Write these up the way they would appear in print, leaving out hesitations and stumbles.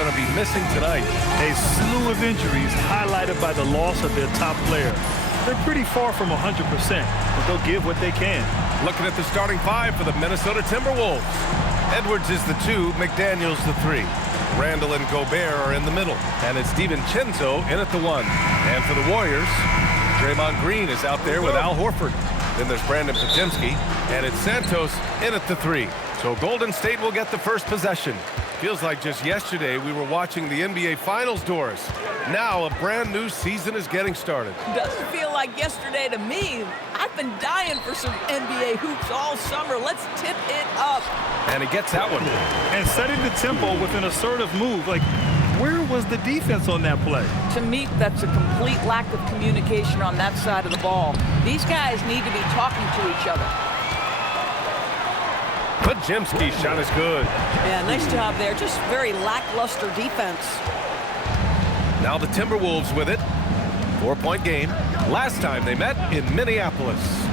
going to be missing tonight. A slew of injuries highlighted by the loss of their top player. They're pretty far from 100%, but they'll give what they can. Looking at the starting five for the Minnesota Timberwolves. Edwards is the 2, McDaniels the 3. Randall and Gobert are in the middle, and it's DiVincenzo in at the 1. And for the Warriors, Draymond Green is out there with Al Horford. Then there's Brandon Podziemski, and it's Santos in at the 3. So Golden State will get the first possession. Feels like just yesterday we were watching the NBA Finals, Doris. Now a brand new season is getting started. Doesn't feel like yesterday to me. I've been dying for some NBA hoops all summer. Let's tip it up. And he gets that one. And setting the tempo with an assertive move. Like, where was the defense on that play? To me, that's a complete lack of communication on that side of the ball. These guys need to be talking to each other. Podziemski's shot is good. Yeah, nice job there. Just very lackluster defense. Now the Timberwolves with it. 4-point game. Last time they met in Minneapolis.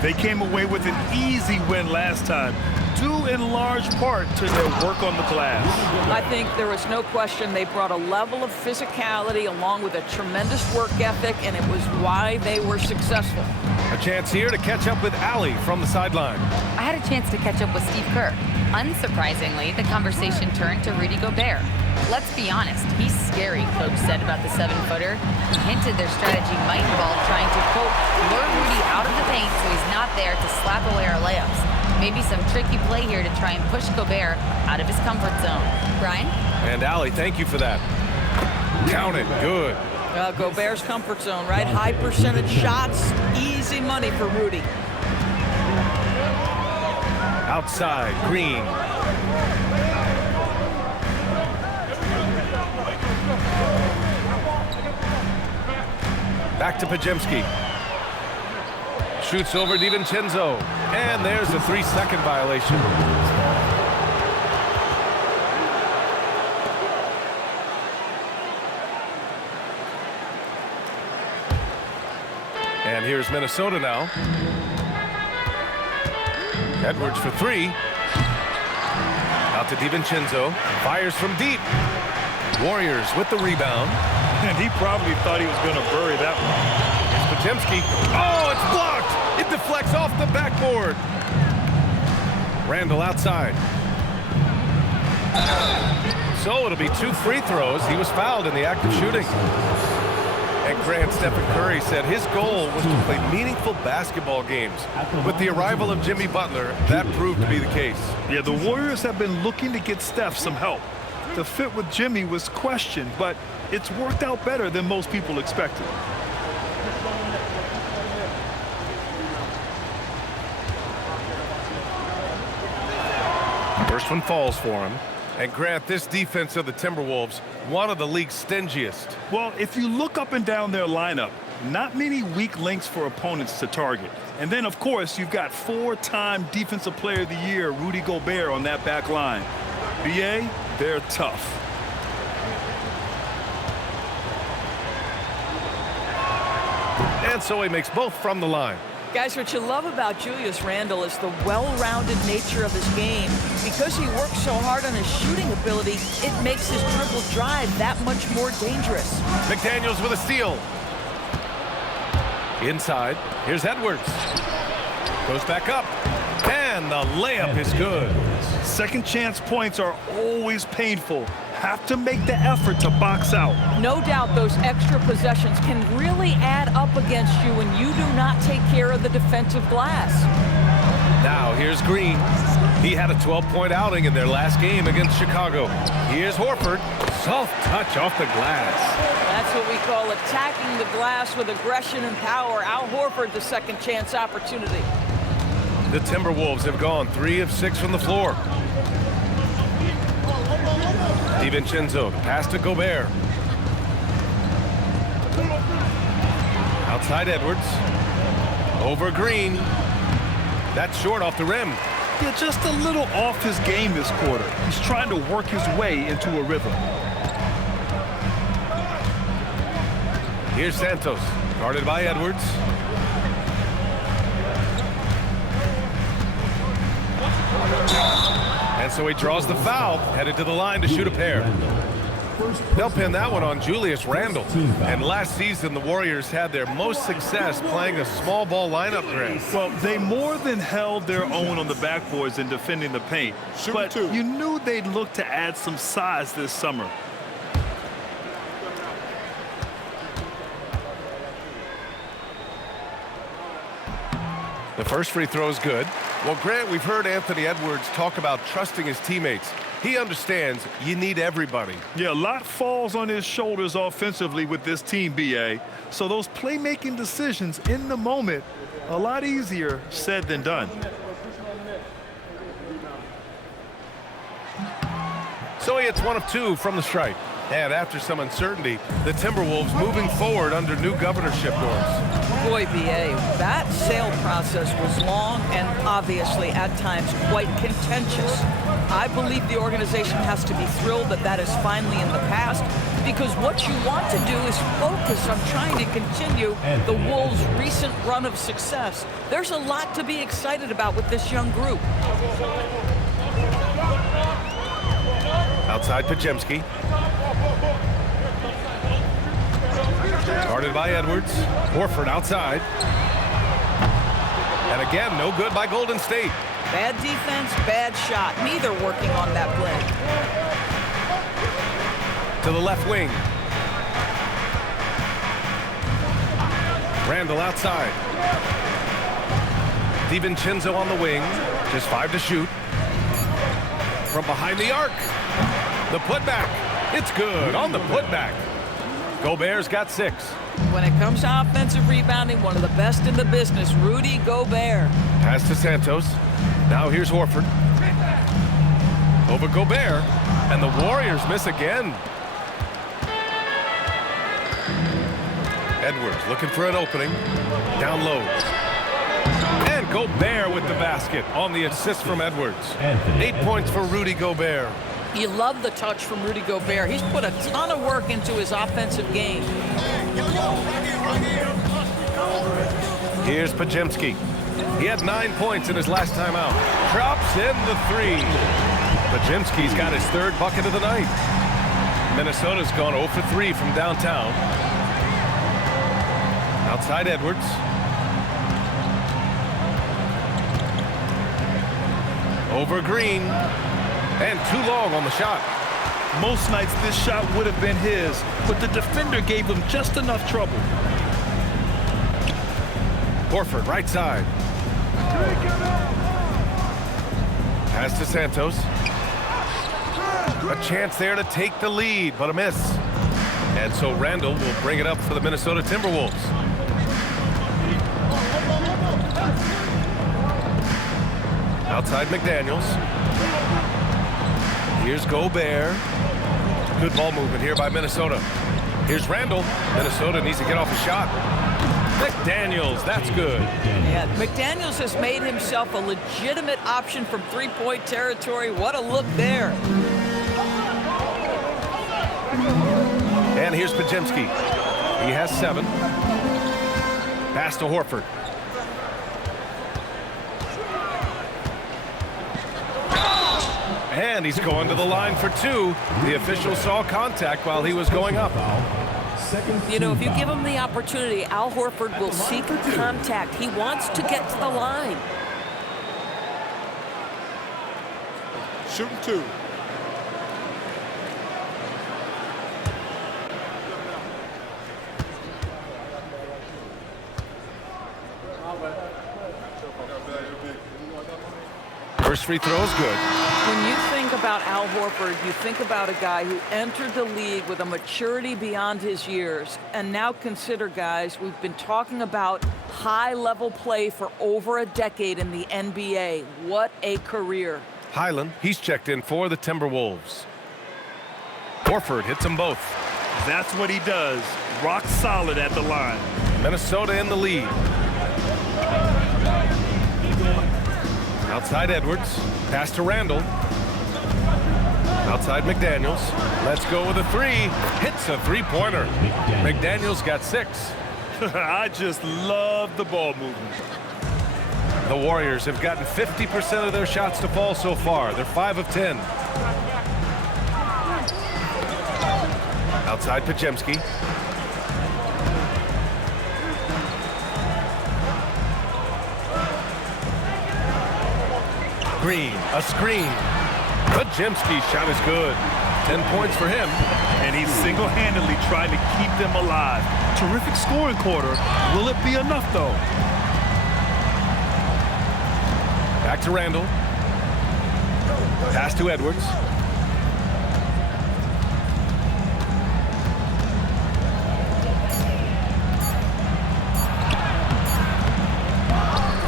They came away with an easy win last time, due in large part to their work on the glass. I think there was no question they brought a level of physicality along with a tremendous work ethic, and it was why they were successful. A chance here to catch up with Allie from the sideline. I had a chance to catch up with Steve Kerr. Unsurprisingly, the conversation turned to Rudy Gobert. Let's be honest, he's scary, Coach said about the 7-footer. He hinted their strategy might involve trying to, quote, lure Rudy out of the paint so he's not there to slap away our layups. Maybe some tricky play here to try and push Gobert out of his comfort zone. Brian? And Allie, thank you for that. Count it. Good. Gobert's comfort zone, right? High percentage shots, easy money for Rudy. Outside, Green. Back to Podziemski. Shoots over DiVincenzo. And there's a 3-second violation. And here's Minnesota now. Edwards for 3. Out to DiVincenzo. Fires from deep. Warriors with the rebound. And he probably thought he was going to bury that one. It's Podziemski. Oh, it's blocked. It deflects off the backboard. Randall outside. So it'll be 2 free throws. He was fouled in the act of shooting. And Grant, Stephen Curry said his goal was to play meaningful basketball games. With the arrival of Jimmy Butler, that proved to be the case. Yeah, the Warriors have been looking to get Steph some help. The fit with Jimmy was questioned, but it's worked out better than most people expected. First one falls for him. And Grant, this defense of the Timberwolves, one of the league's stingiest. Well, if you look up and down their lineup, not many weak links for opponents to target. And then, of course, you've got 4-time Defensive Player of the Year, Rudy Gobert, on that back line. BA, they're tough. And so he makes both from the line. Guys, what you love about Julius Randle is the well-rounded nature of his game. Because he works so hard on his shooting ability, it makes his dribble drive that much more dangerous. McDaniels with a steal. Inside, here's Edwards. Goes back up, and the layup is good. Second chance points are always painful. Have to make the effort to box out. No doubt those extra possessions can really add up against you when you do not take care of the defensive glass. Now here's Green. He had a 12-point outing in their last game against Chicago. Here's Horford. Soft touch off the glass. That's what we call attacking the glass with aggression and power. Al Horford, the second chance opportunity. The Timberwolves have gone 3 of 6 from the floor. DiVincenzo, pass to Gobert. Outside Edwards. Over Green. That's short off the rim. Yeah, just a little off his game this quarter. He's trying to work his way into a rhythm. Here's Santos, guarded by Edwards. And so he draws the foul, headed to the line to shoot a pair. They'll pin that one on Julius Randle. And last season, the Warriors had their most success playing a small ball lineup grid. Well, they more than held their own on the backboards in defending the paint. But you knew they'd look to add some size this summer. The first free throw is good. Well, Grant, we've heard Anthony Edwards talk about trusting his teammates. He understands you need everybody. Yeah, a lot falls on his shoulders offensively with this team, BA. So those playmaking decisions in the moment, a lot easier said than done. So he hits 1 of 2 from the stripe. And after some uncertainty, the Timberwolves moving forward under new governorship norms. Boy, BA, that sale process was long and obviously at times quite contentious. I believe the organization has to be thrilled that that is finally in the past, because what you want to do is focus on trying to continue the Wolves' recent run of success. There's a lot to be excited about with this young group. Outside Pajemski. Guarded by Edwards. Horford outside. And again, no good by Golden State. Bad defense, bad shot. Neither working on that play. To the left wing. Randle outside. DiVincenzo on the wing. Just 5 to shoot. From behind the arc. The putback. It's good on the putback. Gobert's got 6. When it comes to offensive rebounding, one of the best in the business, Rudy Gobert. Pass to Santos. Now here's Horford. Over Gobert. And the Warriors miss again. Edwards looking for an opening. Down low. And Gobert with the basket on the assist from Edwards. 8 points for Rudy Gobert. You love the touch from Rudy Gobert. He's put a ton of work into his offensive game. Here's Pajemski. He had 9 points in his last time out. Drops in the 3. Pajemski's got his 3rd bucket of the night. Minnesota's gone 0 for 3 from downtown. Outside Edwards. Over Green. And too long on the shot. Most nights this shot would have been his, but the defender gave him just enough trouble. Horford, right side. Pass to Santos. A chance there to take the lead, but a miss. And so Randle will bring it up for the Minnesota Timberwolves. Outside McDaniels. Here's Gobert. Good ball movement here by Minnesota. Here's Randle. Minnesota needs to get off a shot. McDaniels, that's good. Yeah, McDaniels has made himself a legitimate option from three-point territory. What a look there. And here's Pajemski. He has 7. Pass to Horford. And he's going to the line for 2. The official saw contact while he was going up. You know, if you give him the opportunity, Al Horford will seek contact. He wants to get to the line. Shooting 2. First free throw is good. When you think about Al Horford, you think about a guy who entered the league with a maturity beyond his years. And now consider, guys, we've been talking about high-level play for over a decade in the NBA. What a career. Highland, he's checked in for the Timberwolves. Horford hits them both. That's what he does. Rock solid at the line. Minnesota in the lead. Outside Edwards. Pass to Randle. Outside McDaniels. Let's go with a 3. Hits a three-pointer. McDaniels got 6. I just love the ball movement. The Warriors have gotten 50% of their shots to fall so far. They're 5 of 10. Outside Pajemski. Green, a screen. Pajemski's shot is good. 10 points for him. And he's single-handedly trying to keep them alive. Terrific scoring quarter. Will it be enough, though? Back to Randall. Pass to Edwards.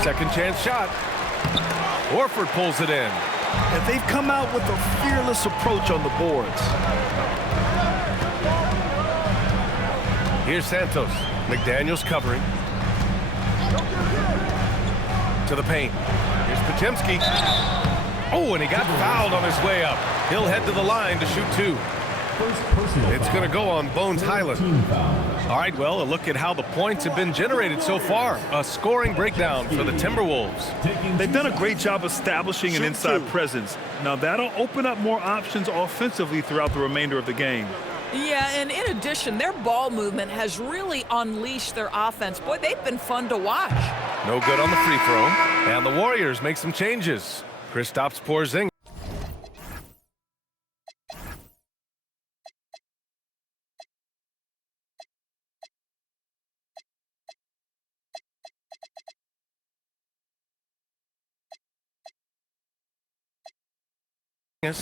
Second chance shot. Horford pulls it in. And they've come out with a fearless approach on the boards. Here's Santos. McDaniels covering. To the paint. Here's Pajemski. Oh, and he got fouled on his way up. He'll head to the line to shoot two. It's going to go on Bones Highland. All right, well, a look at how the points have been generated so far. A scoring breakdown for the Timberwolves. They've done a great job establishing an inside presence. Now, that'll open up more options offensively throughout the remainder of the game. Yeah, and in addition, their ball movement has really unleashed their offense. Boy, they've been fun to watch. No good on the free throw. And the Warriors make some changes. Kristaps Porzingis.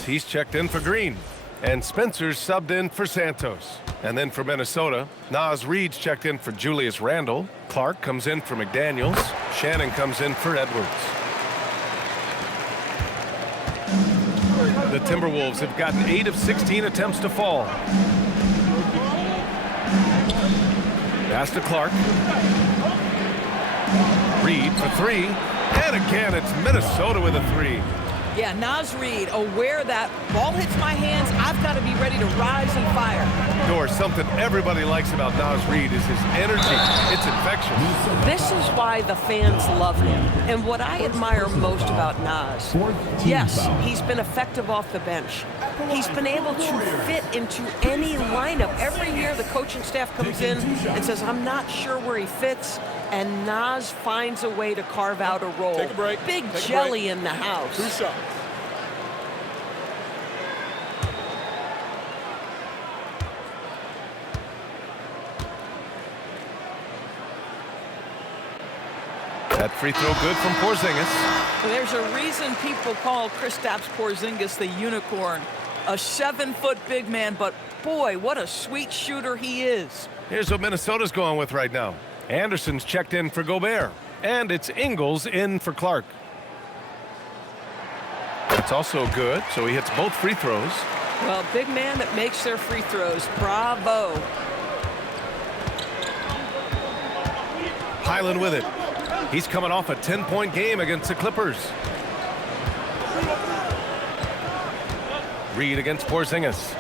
He's checked in for Green. And Spencer's subbed in for Santos. And then for Minnesota, Naz Reid's checked in for Julius Randle. Clark comes in for McDaniels. Shannon comes in for Edwards. The Timberwolves have gotten 8 of 16 attempts to fall. Pass to Clark. Reid for three. And again, it's Minnesota with a three. Yeah, Naz Reid, aware that ball hits my hands, I've got to be ready to rise and fire. Or something everybody likes about Naz Reid is his energy. It's infectious. This is why the fans love him. And what I admire most about Naz, yes, he's been effective off the bench. He's been able to fit into any lineup. Every year the coaching staff comes in and says, I'm not sure where he fits, and Naz finds a way to carve out a role. Take a break. Big jelly in the house. 2 shots. That free throw good from Porzingis. There's a reason people call Kristaps Porzingis the unicorn. A 7-foot big man, but boy, what a sweet shooter he is. Here's what Minnesota's going with right now. Anderson's checked in for Gobert. And it's Ingles in for Clark. It's also good, so he hits both free throws. Well, big man that makes their free throws. Bravo. Highland with it. He's coming off a 10-point game against the Clippers. Reid against Porzingis.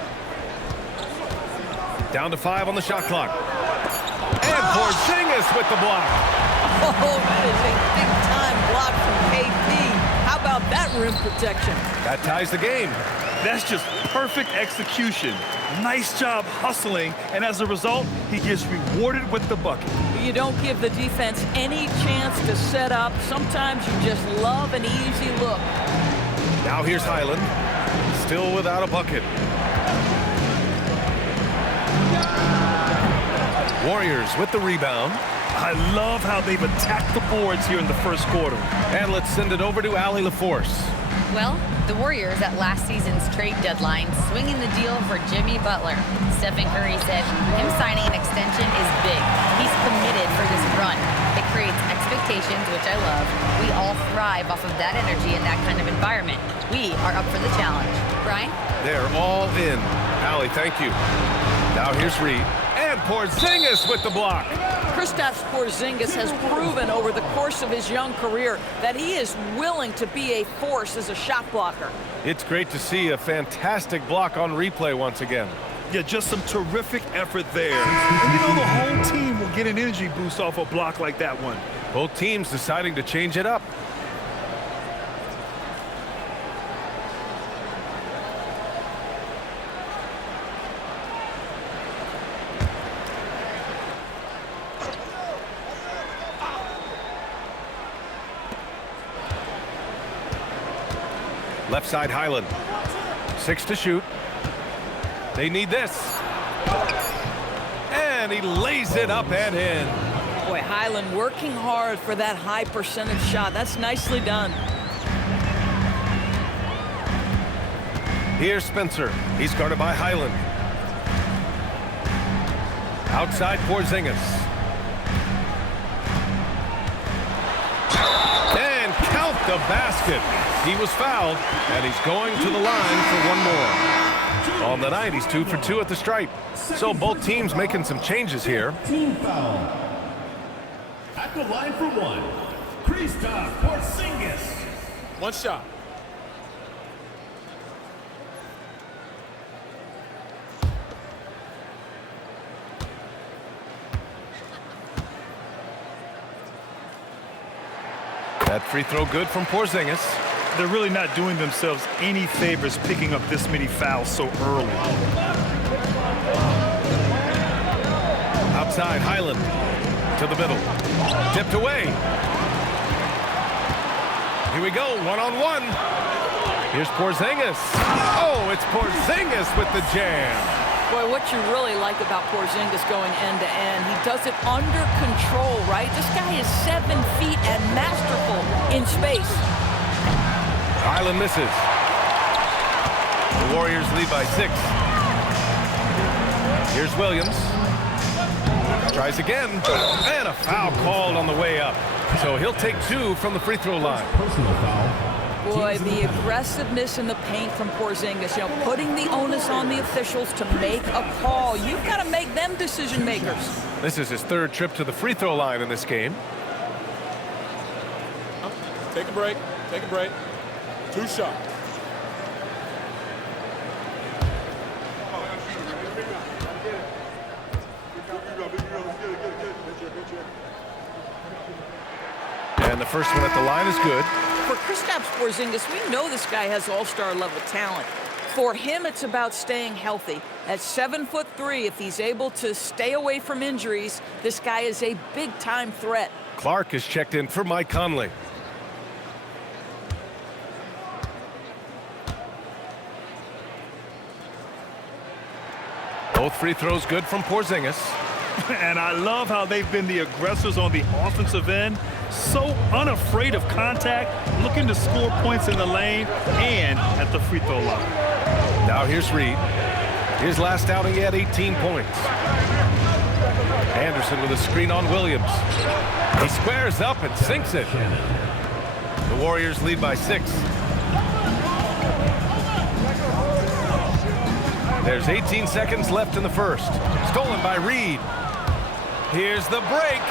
Down to 5 on the shot clock. And Porzingis with the block. Oh, that is a big-time block from KP. How about that rim protection? That ties the game. That's just perfect execution. Nice job hustling, and as a result, he gets rewarded with the bucket. You don't give the defense any chance to set up. Sometimes you just love an easy look. Now here's Highland. Still without a bucket. Warriors with the rebound. I love how they've attacked the boards here in the first quarter. And let's send it over to Allie LaForce. Well, the Warriors at last season's trade deadline swinging the deal for Jimmy Butler. Stephen Curry said him signing an extension is big. He's committed for this run. It creates expectations, which I love. We all thrive off of that energy in that kind of environment. We are up for the challenge. Brian? They're all in. Allie, thank you. Now here's Reid. And Porzingis with the block. Kristaps Porzingis has proven over the course of his young career that he is willing to be a force as a shot blocker. It's great to see a fantastic block on replay once again. Yeah, just some terrific effort there. And you know, the whole team will get an energy boost off a block like that one. Both teams deciding to change it up. Left side Highland. 6 to shoot. They need this. And he lays it up and in. Boy, Highland working hard for that high percentage shot. That's nicely done. Here's Spencer. He's guarded by Highland. Outside Porzingis. And count the basket. He was fouled, and he's going to the line for one more. On the night, he's 2 for 2 at the stripe. So both teams making some changes here. Team foul. At the line for one, Kristaps Porzingis. One shot. That free throw good from Porzingis. They're really not doing themselves any favors picking up this many fouls so early. Outside Highland to the middle. Tipped away. Here we go, one-on-one. Here's Porzingis. Oh, it's Porzingis with the jam. Boy, what you really like about Porzingis going end-to-end, he does it under control, right? This guy is 7 feet and masterful in space. Highland misses. The Warriors lead by 6. Here's Williams. Tries again. And a foul called on the way up. So he'll take 2 from the free throw line. Personal foul. Boy, the aggressiveness in the paint from Porzingis, you know, putting the onus on the officials to make a call. You've got to make them decision makers. This is his 3rd trip to the free throw line in this game. Take a break. Take a break. 2 shots. And the first one at the line is good. For Kristaps Porzingis, we know this guy has all-star level talent. For him, it's about staying healthy. At 7'3", if he's able to stay away from injuries, this guy is a big-time threat. Clark is checked in for Mike Conley. Both free throws good from Porzingis. And I love how they've been the aggressors on the offensive end. So unafraid of contact, looking to score points in the lane and at the free throw line. Now here's Reed. His last outing, he had 18 points. Anderson with a screen on Williams. He squares up and sinks it. The Warriors lead by 6. There's 18 seconds left in the first. Stolen by Reed. Here's the break.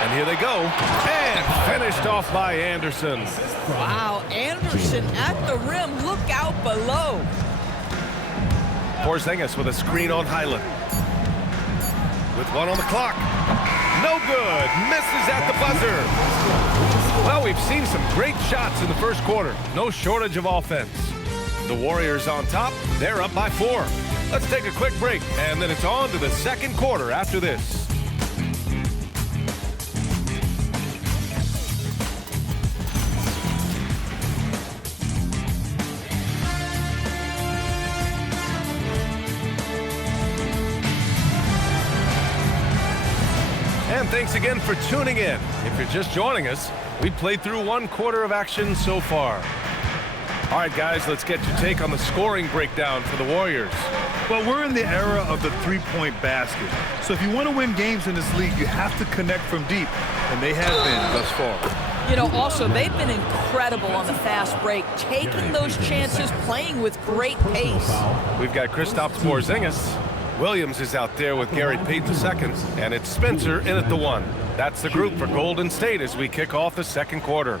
And here they go. And finished off by Anderson. Wow, Anderson at the rim. Look out below. Porzingis with a screen on Highland. With 1 on the clock. No good. Misses at the buzzer. Well, we've seen some great shots in the first quarter. No shortage of offense. The Warriors on top. They're up by 4. Let's take a quick break, and then it's on to the second quarter after this. And thanks again for tuning in. If you're just joining us, we played through 1 quarter of action so far. All right, guys, let's get your take on the scoring breakdown for the Warriors. Well, we're in the era of the three-point basket. So if you want to win games in this league, you have to connect from deep, and they have been thus far. You know, also, they've been incredible on the fast break, taking those chances, playing with great pace. We've got Kristaps Porzingis. Williams is out there with Gary Payton II, and it's Spencer in at the 1. That's the group for Golden State as we kick off the second quarter.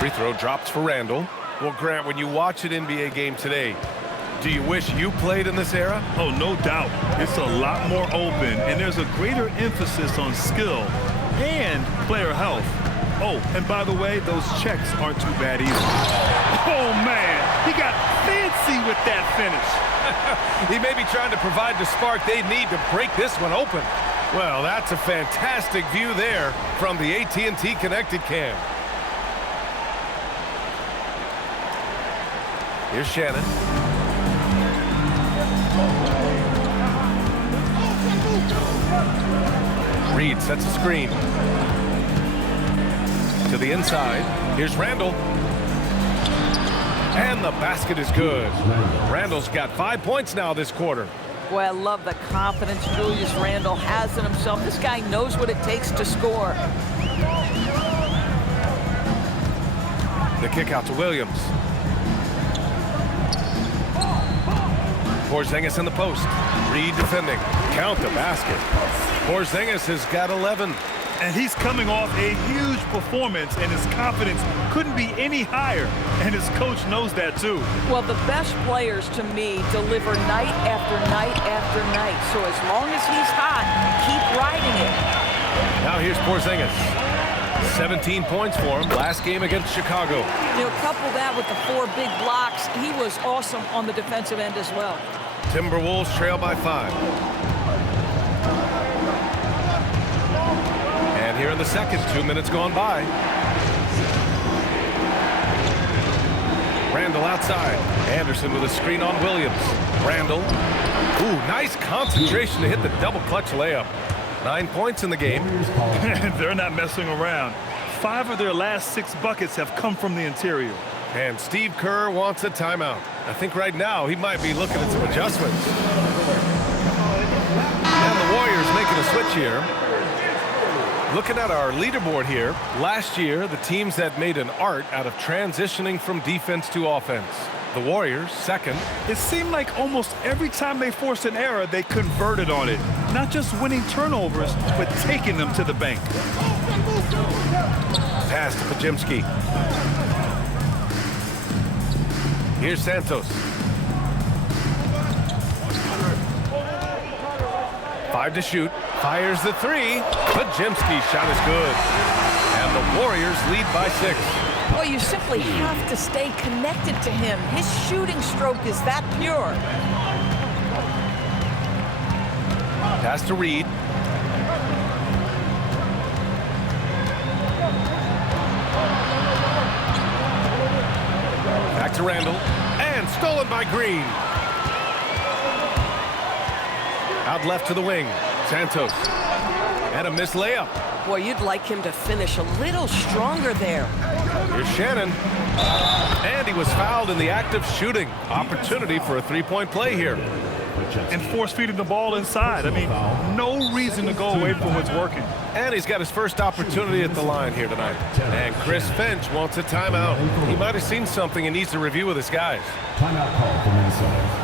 Free throw drops for Randall. Well, Grant, when you watch an NBA game today, do you wish you played in this era? Oh, no doubt. It's a lot more open, and there's a greater emphasis on skill and player health. Oh, and by the way, those checks aren't too bad either. Oh, man, he got fancy with that finish. He may be trying to provide the spark they need to break this one open. Well, that's a fantastic view there from the AT&T Connected Cam. Here's Shannon. Reed sets a screen. To the inside. Here's Randall. And the basket is good. Randall's got 5 points now this quarter. Boy, I love the confidence Julius Randle has in himself. This guy knows what it takes to score. The kick out to Williams. Porzingis in the post. Reed defending. Count the basket. Porzingis has got 11. And he's coming off a huge performance, and his confidence couldn't be any higher. And his coach knows that, too. Well, the best players, to me, deliver night after night after night. So as long as he's hot, keep riding it. Now here's Porzingis. 17 points for him last game against Chicago. You know, couple that with the 4 big blocks, he was awesome on the defensive end as well. Timberwolves trail by 5. And here in the second, 2 minutes gone by. Randall outside. Anderson with a screen on Williams. Randall. Ooh, nice concentration to hit the double clutch layup. 9 points in the game. They're not messing around. 5 of their last 6 buckets have come from the interior. And Steve Kerr wants a timeout. I think right now he might be looking at some adjustments. And the Warriors making a switch here. Looking at our leaderboard here, last year the teams that made an art out of transitioning from defense to offense. The Warriors, second. It seemed like almost every time they forced an error, they converted on it. Not just winning turnovers, but taking them to the bank. Pass to Pajemski. Here's Santos. 5 to shoot. Fires the 3. Pajemski's shot is good. And the Warriors lead by 6. Well, you simply have to stay connected to him. His shooting stroke is that pure. Pass to Reed. Back to Randall. And stolen by Green. Out left to the wing. Santos. And a missed layup. Boy, you'd like him to finish a little stronger there. Here's Shannon. And he was fouled in the act of shooting. Opportunity for a 3-point play here. And force-feeding the ball inside. I mean, no reason to go away from what's working. And he's got his first opportunity at the line here tonight. And Chris Finch wants a timeout. He might have seen something and needs to review with his guys. Timeout call for Minnesota.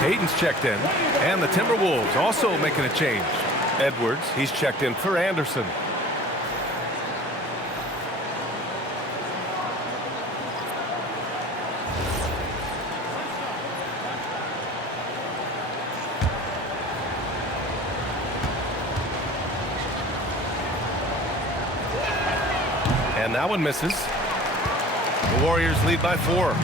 Hayden's checked in, and the Timberwolves also making a change. Edwards, he's checked in for Anderson. And that one misses. The Warriors lead by 4.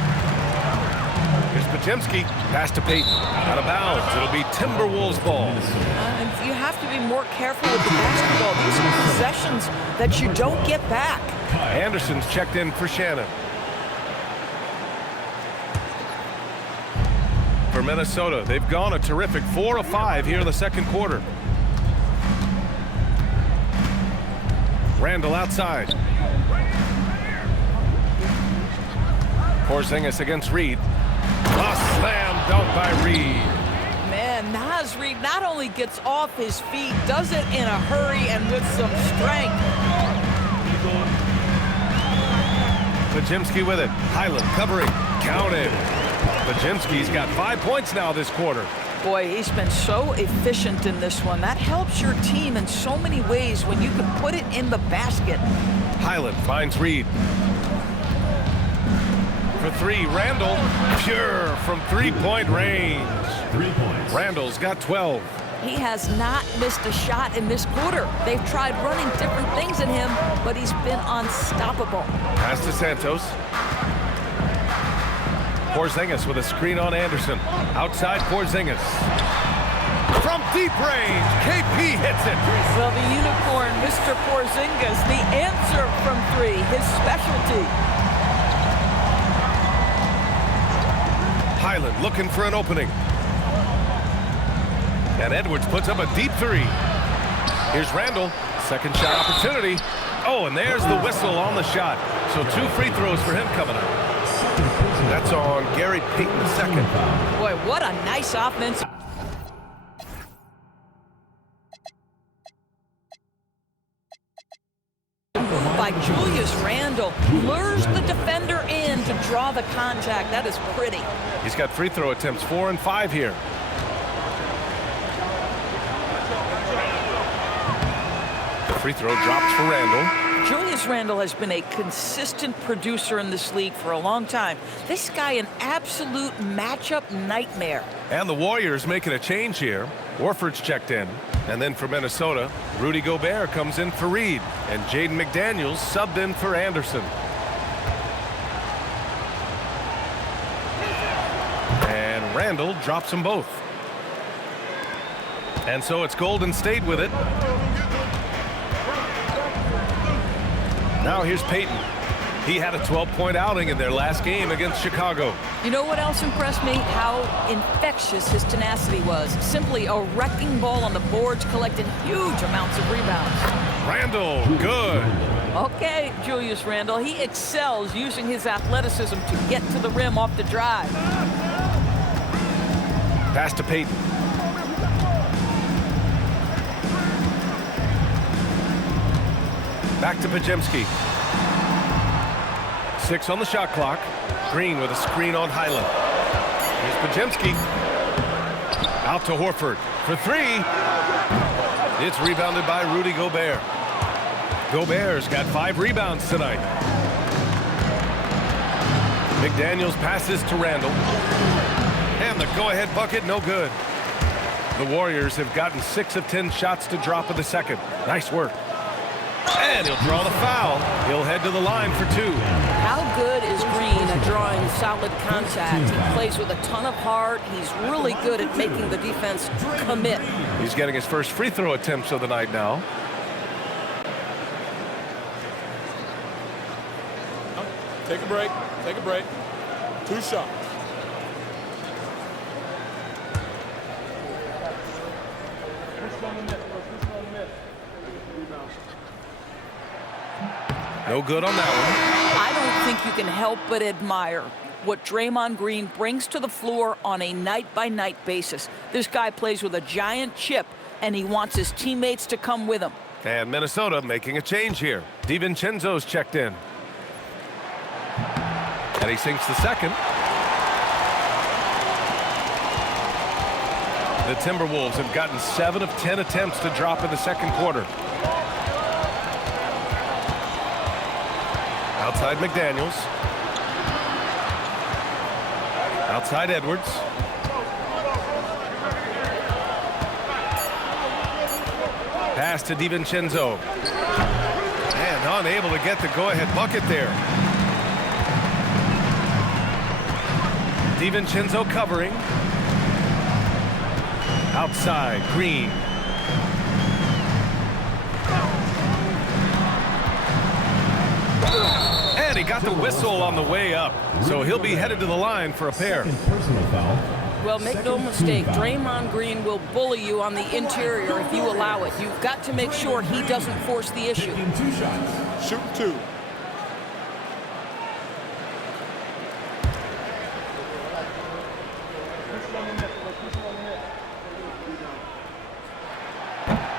Here's Podziemski. Pass to Payton. Out of bounds. It'll be Timberwolves ball. And you have to be more careful with the basketball. These are possessions that you don't get back. Anderson's checked in for Shannon. For Minnesota, they've gone a terrific 4 of 5 here in the second quarter. Randall outside. Porzingis against Reed. A slam dunk by Reed. Man, Naz Reid not only gets off his feet, does it in a hurry and with some strength. Podziemski with it. Highland covering. Counted. Podziemski's got 5 points now this quarter. Boy, he's been so efficient in this one. That helps your team in so many ways when you can put it in the basket. Highland finds Reed. For 3, Randall. Pure from 3-point range. 3 points. Randall's got 12. He has not missed a shot in this quarter. They've tried running different things in him, but he's been unstoppable. Pass to Santos. Porzingis with a screen on Anderson. Outside Porzingis. From deep range, KP hits it. Well, the unicorn, Mr. Porzingis, the answer from 3, his specialty. Highland looking for an opening. And Edwards puts up a deep 3. Here's Randall. Second shot opportunity. Oh, and there's the whistle on the shot. So 2 free throws for him coming up. That's on Gary Payton II. Boy, what a nice offense. By Julius Randle, lures the defender in to draw the contact. That is pretty. He's got free throw attempts 4 and 5 here. The free throw drops for Randall. Julius Randle has been a consistent producer in this league for a long time. This guy, an absolute matchup nightmare. And the Warriors making a change here. Warford's checked in. And then for Minnesota, Rudy Gobert comes in for Reed. And Jaden McDaniels subbed in for Anderson. And Randall drops them both. And so it's Golden State with it. Now here's Payton. He had a 12-point outing in their last game against Chicago. You know what else impressed me? How infectious his tenacity was. Simply a wrecking ball on the boards, collecting huge amounts of rebounds. Randall, good. Okay, Julius Randle, he excels using his athleticism to get to the rim off the drive. Pass to Payton. Back to Podziemski. 6 on the shot clock. Green with a screen on Highland. Here's Podziemski. Out to Horford for 3. It's rebounded by Rudy Gobert. Gobert's got 5 rebounds tonight. McDaniels passes to Randall. And the go-ahead bucket, no good. The Warriors have gotten 6 of 10 shots to drop in the second. Nice work. And he'll draw the foul. He'll head to the line for 2. How good is Green at drawing solid contact? He plays with a ton of heart. He's really good at making the defense commit. He's getting his first free throw attempts of the night now. Take a break. Take a break. 2 shots. No good on that one. I don't think you can help but admire what Draymond Green brings to the floor on a night-by-night basis. This guy plays with a giant chip, and he wants his teammates to come with him. And Minnesota making a change here. DiVincenzo's checked in. And he sinks the second. The Timberwolves have gotten 7 of 10 attempts to drop in the second quarter. Outside McDaniels. Outside Edwards. Pass to DiVincenzo. And unable to get the go-ahead bucket there. DiVincenzo covering. Outside, Green. And he got the whistle on the way up. So he'll be headed to the line for a pair. Personal foul. Well, make no mistake, Draymond Green will bully you on the interior if you allow it. You've got to make sure he doesn't force the issue. Taking 2 shots. Shoot 2.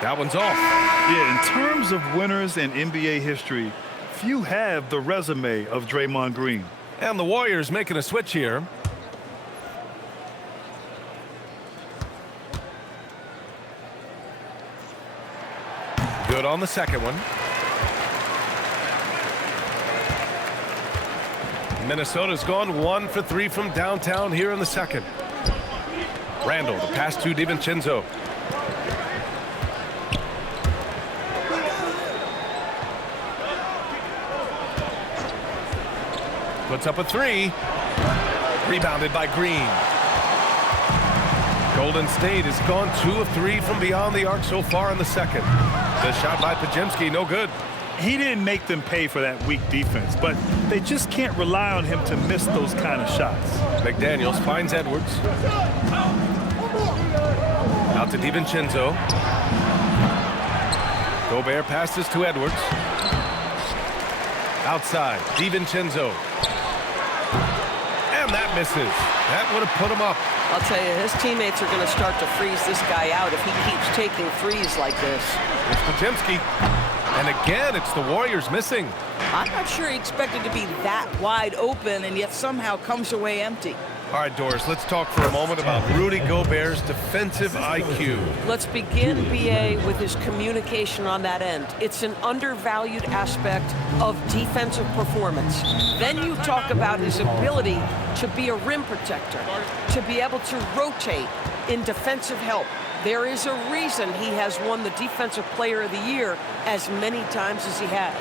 That one's off. Yeah, in terms of winners in NBA history, few have the resume of Draymond Green. And the Warriors making a switch here. Good on the second one. Minnesota's gone 1 for 3 from downtown here in the second. Randall, the pass to DiVincenzo. Puts up a 3. Rebounded by Green. Golden State has gone 2 of 3 from beyond the arc so far in the second. The shot by Podziemski, no good. He didn't make them pay for that weak defense, but they just can't rely on him to miss those kind of shots. McDaniels finds Edwards. Out to DiVincenzo. Gobert passes to Edwards. Outside, DiVincenzo. And that misses. That would have put him up. I'll tell you, his teammates are going to start to freeze this guy out if he keeps taking threes like this. It's Podziemski. And again, it's the Warriors missing. I'm not sure he expected to be that wide open and yet somehow comes away empty. All right, Doris, let's talk for a moment about Rudy Gobert's defensive IQ. Let's begin, BA, with his communication on that end. It's an undervalued aspect of defensive performance. Then you talk about his ability to be a rim protector, to be able to rotate in defensive help. There is a reason he has won the Defensive Player of the Year as many times as he has.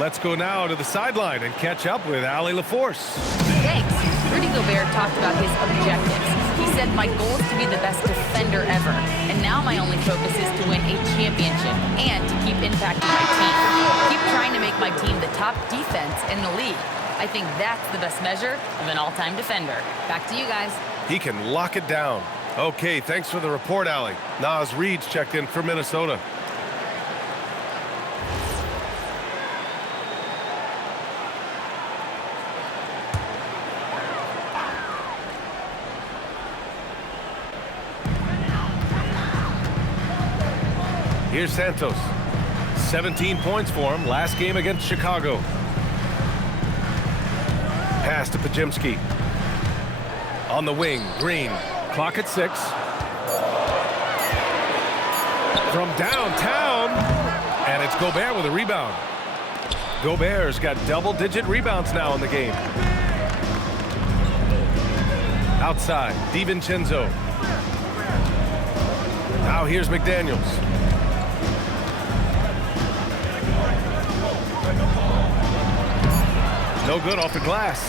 Let's go now to the sideline and catch up with Allie LaForce. Thanks. Rudy Gobert talked about his objectives. He said, my goal is to be the best defender ever. And now my only focus is to win a championship and to keep impacting my team. Keep trying to make my team the top defense in the league. I think that's the best measure of an all-time defender. Back to you guys. He can lock it down. Okay, thanks for the report, Allie. Naz Reid's checked in for Minnesota. Here's Santos. 17 points for him last game against Chicago. Pass to Podziemski. On the wing, Green. Clock at 6. From downtown. And it's Gobert with a rebound. Gobert's got double-digit rebounds now in the game. Outside, DiVincenzo. Now here's McDaniels. No good off the glass.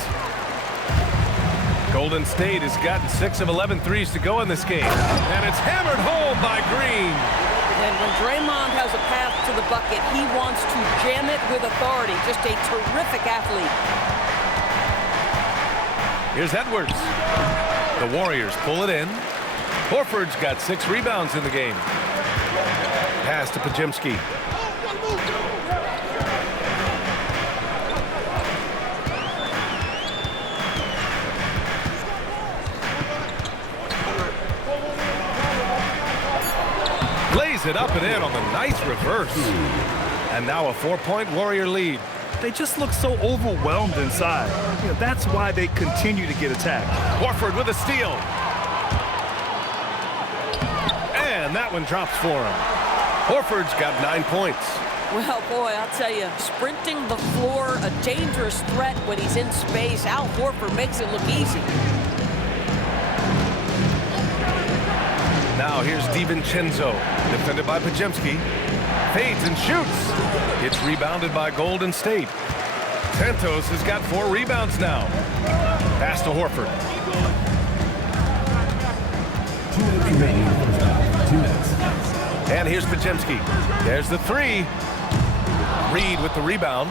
Golden State has gotten 6 of 11 threes to go in this game. And it's hammered home by Green. And when Draymond has a path to the bucket, he wants to jam it with authority. Just a terrific athlete. Here's Edwards. The Warriors pull it in. Horford's got 6 rebounds in the game. Pass to Podziemski. Lays it up and in on the nice reverse. And now a 4-point Warrior lead. They just look so overwhelmed inside. You know, that's why they continue to get attacked. Horford with a steal. And that one drops for him. Horford's got 9 points. Well, boy, I'll tell you, sprinting the floor, a dangerous threat when he's in space. Al Horford makes it look easy. Now here's DiVincenzo, defended by Podziemski. Fades and shoots. It's rebounded by Golden State. Santos has got 4 rebounds now. Pass to Horford. remaining in the first half. 2 minutes. And here's Pajemski. There's the three. Reed with the rebound.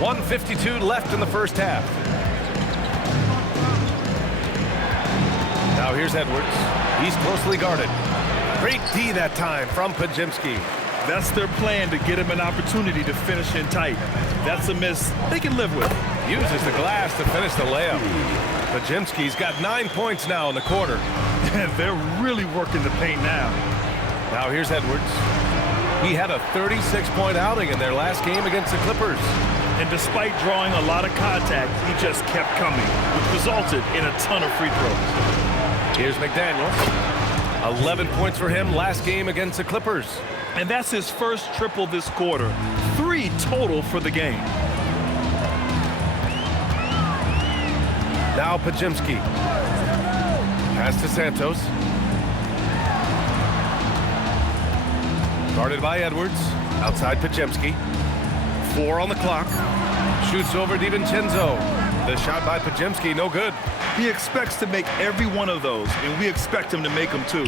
1:52 left in the first half. Now here's Edwards. He's closely guarded. Great D that time from Pajemski. That's their plan, to get him an opportunity to finish in tight. That's a miss they can live with. Uses the glass to finish the layup. Pajemski's got 9 points now in the quarter. They're really working the paint now. Now here's Edwards. He had a 36-point outing in their last game against the Clippers. And despite drawing a lot of contact, he just kept coming, which resulted in a ton of free throws. Here's McDaniels. 11 points for him last game against the Clippers. And that's his first triple this quarter. 3 total for the game. Now Pajemski. Pass to Santos. Guarded by Edwards. Outside Pajemski. 4 on the clock. Shoots over DiVincenzo. The shot by Pajemski, no good. He expects to make every one of those, and we expect him to make them too.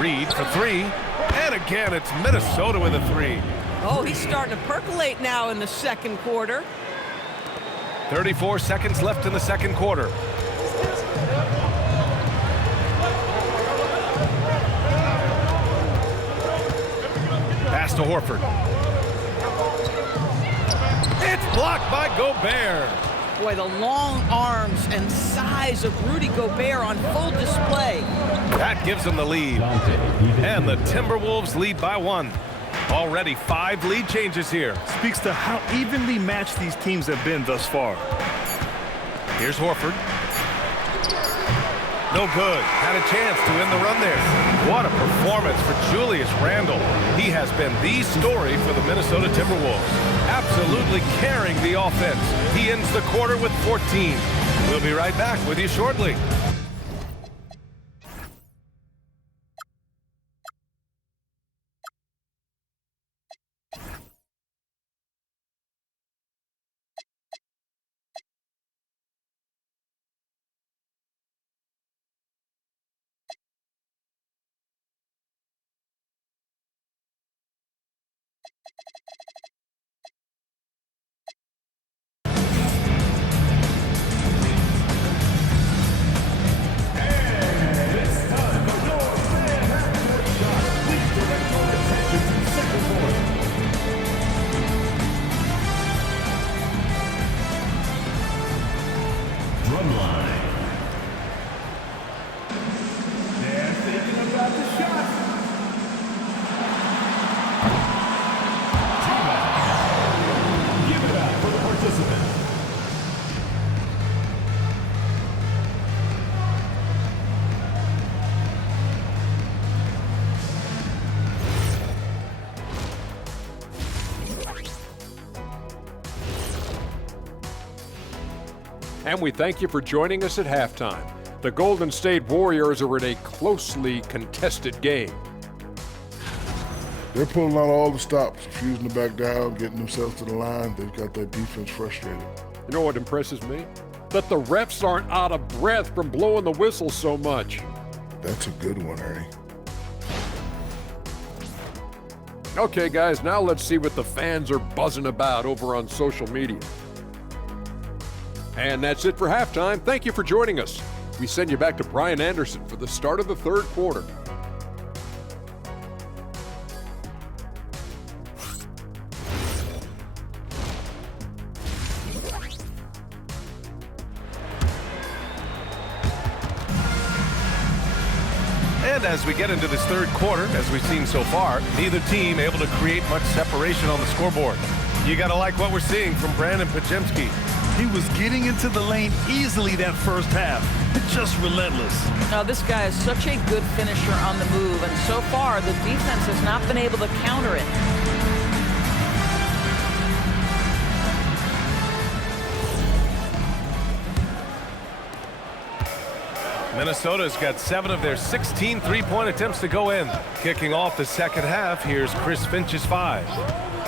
Reed for 3. And again, it's Minnesota with a 3. Oh, he's starting to percolate now in the second quarter. 34 seconds left in the second quarter. Pass to Horford. It's blocked by Gobert. Boy, the long arms and size of Rudy Gobert on full display. That gives them the lead. And the Timberwolves lead by 1. Already 5 lead changes here. Speaks to how evenly matched these teams have been thus far. Here's Horford. No good. Had a chance to end the run there. What a performance for Julius Randle. He has been the story for the Minnesota Timberwolves. Absolutely carrying the offense. He ends the quarter with 14. We'll be right back with you shortly. And we thank you for joining us at halftime. The Golden State Warriors are in a closely contested game. They're pulling out all the stops, refusing to back down, getting themselves to the line. They've got their defense frustrated. You know what impresses me? That the refs aren't out of breath from blowing the whistle so much. That's a good one, Ernie. Okay, guys, now let's see what the fans are buzzing about over on social media. And that's it for halftime. Thank you for joining us. We send you back to Brian Anderson for the start of the third quarter. And as we get into this third quarter, as we've seen so far, neither team able to create much separation on the scoreboard. You got to like what we're seeing from Brandon Pajemski. He was getting into the lane easily that first half. Just relentless. Now, this guy is such a good finisher on the move, and so far, the defense has not been able to counter it. Minnesota's got 7 of their 16 three-point attempts to go in. Kicking off the second half, here's Chris Finch's 5.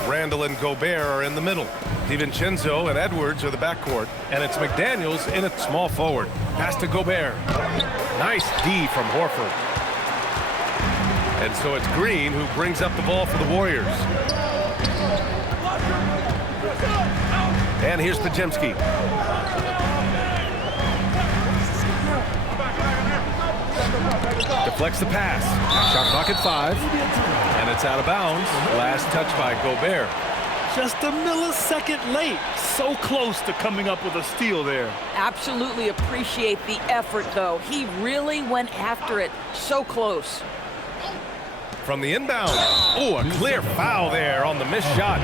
Randle and Gobert are in the middle. DiVincenzo and Edwards are the backcourt. And it's McDaniels in at small forward. Pass to Gobert. Nice D from Horford. And so it's Green who brings up the ball for the Warriors. And here's Pajemski. Deflects the pass. Shot clock at 5. And it's out of bounds. Last touch by Gobert. Just a millisecond late. So close to coming up with a steal there. Absolutely appreciate the effort, though. He really went after it. So close. From the inbound. Oh, a clear foul there on the missed shot.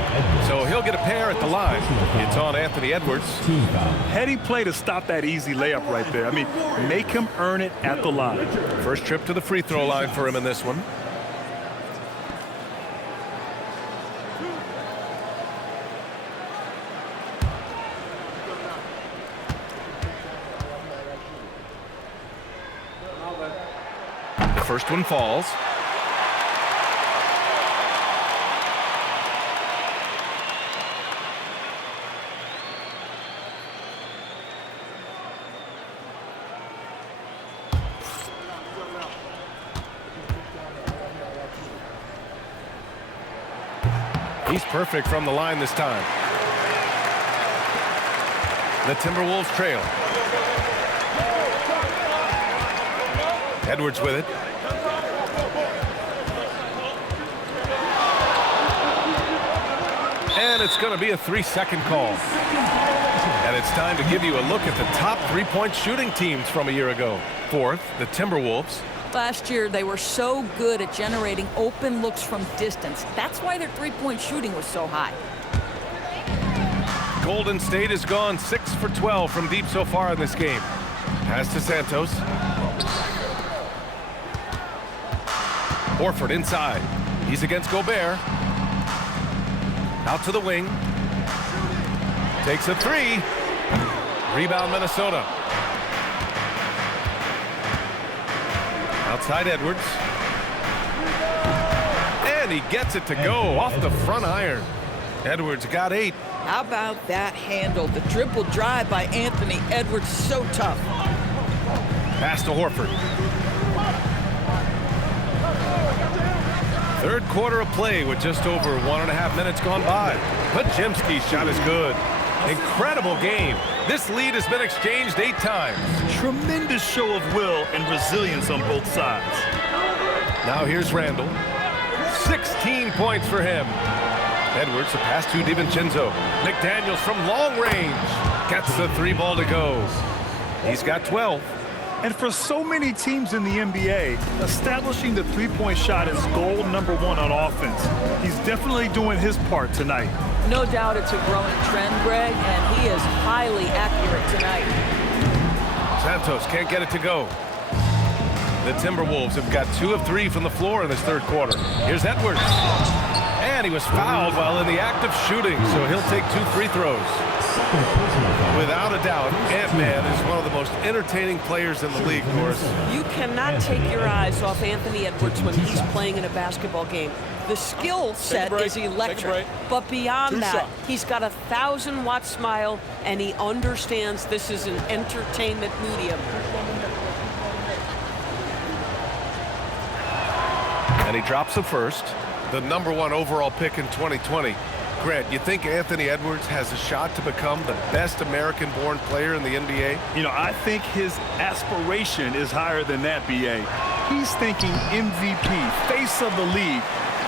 So he'll get a pair at the line. It's on Anthony Edwards. Heady play to stop that easy layup right there. I mean, make him earn it at the line. First trip to the free throw line for him in this one. The first one falls. He's perfect from the line this time. The Timberwolves trail. Edwards with it. And it's going to be a 3-second call. And it's time to give you a look at the top three-point shooting teams from a year ago. Fourth, the Timberwolves. Last year, they were so good at generating open looks from distance. That's why their three-point shooting was so high. Golden State has gone 6 for 12 from deep so far in this game. Pass to Santos. Horford inside. He's against Gobert. Out to the wing. Takes a 3. Rebound Minnesota. Outside Edwards. And he gets it to go off the front iron. Edwards got 8. How about that handle? The dribble drive by Anthony Edwards, so tough. Pass to Horford. Third quarter of play with just over 1.5 minutes gone by. Pajemski's shot is good. Incredible game. This lead has been exchanged 8 times. Tremendous show of will and resilience on both sides. Now here's Randall. 16 points for him. Edwards, a pass to DiVincenzo. McDaniels from long range. Gets the 3 ball to go. He's got 12. And for so many teams in the NBA, establishing the three-point shot is goal number 1 on offense. He's definitely doing his part tonight. No doubt it's a growing trend, Greg, and he is highly accurate tonight. Santos can't get it to go. The Timberwolves have got 2 of 3 from the floor in this third quarter. Here's Edwards. And he was fouled while in the act of shooting, so he'll take 2 free throws. Without a doubt, Ant-Man is one of the most entertaining players in the league, Morris. You cannot take your eyes off Anthony Edwards when he's playing in a basketball game. The skill set is electric, but beyond that, he's got a 1,000-watt smile, and he understands this is an entertainment medium. And he drops the first, the #1 overall pick in 2020. Grant, you think Anthony Edwards has a shot to become the best American-born player in the NBA? You know, I think his aspiration is higher than that, B.A. He's thinking MVP, face of the league.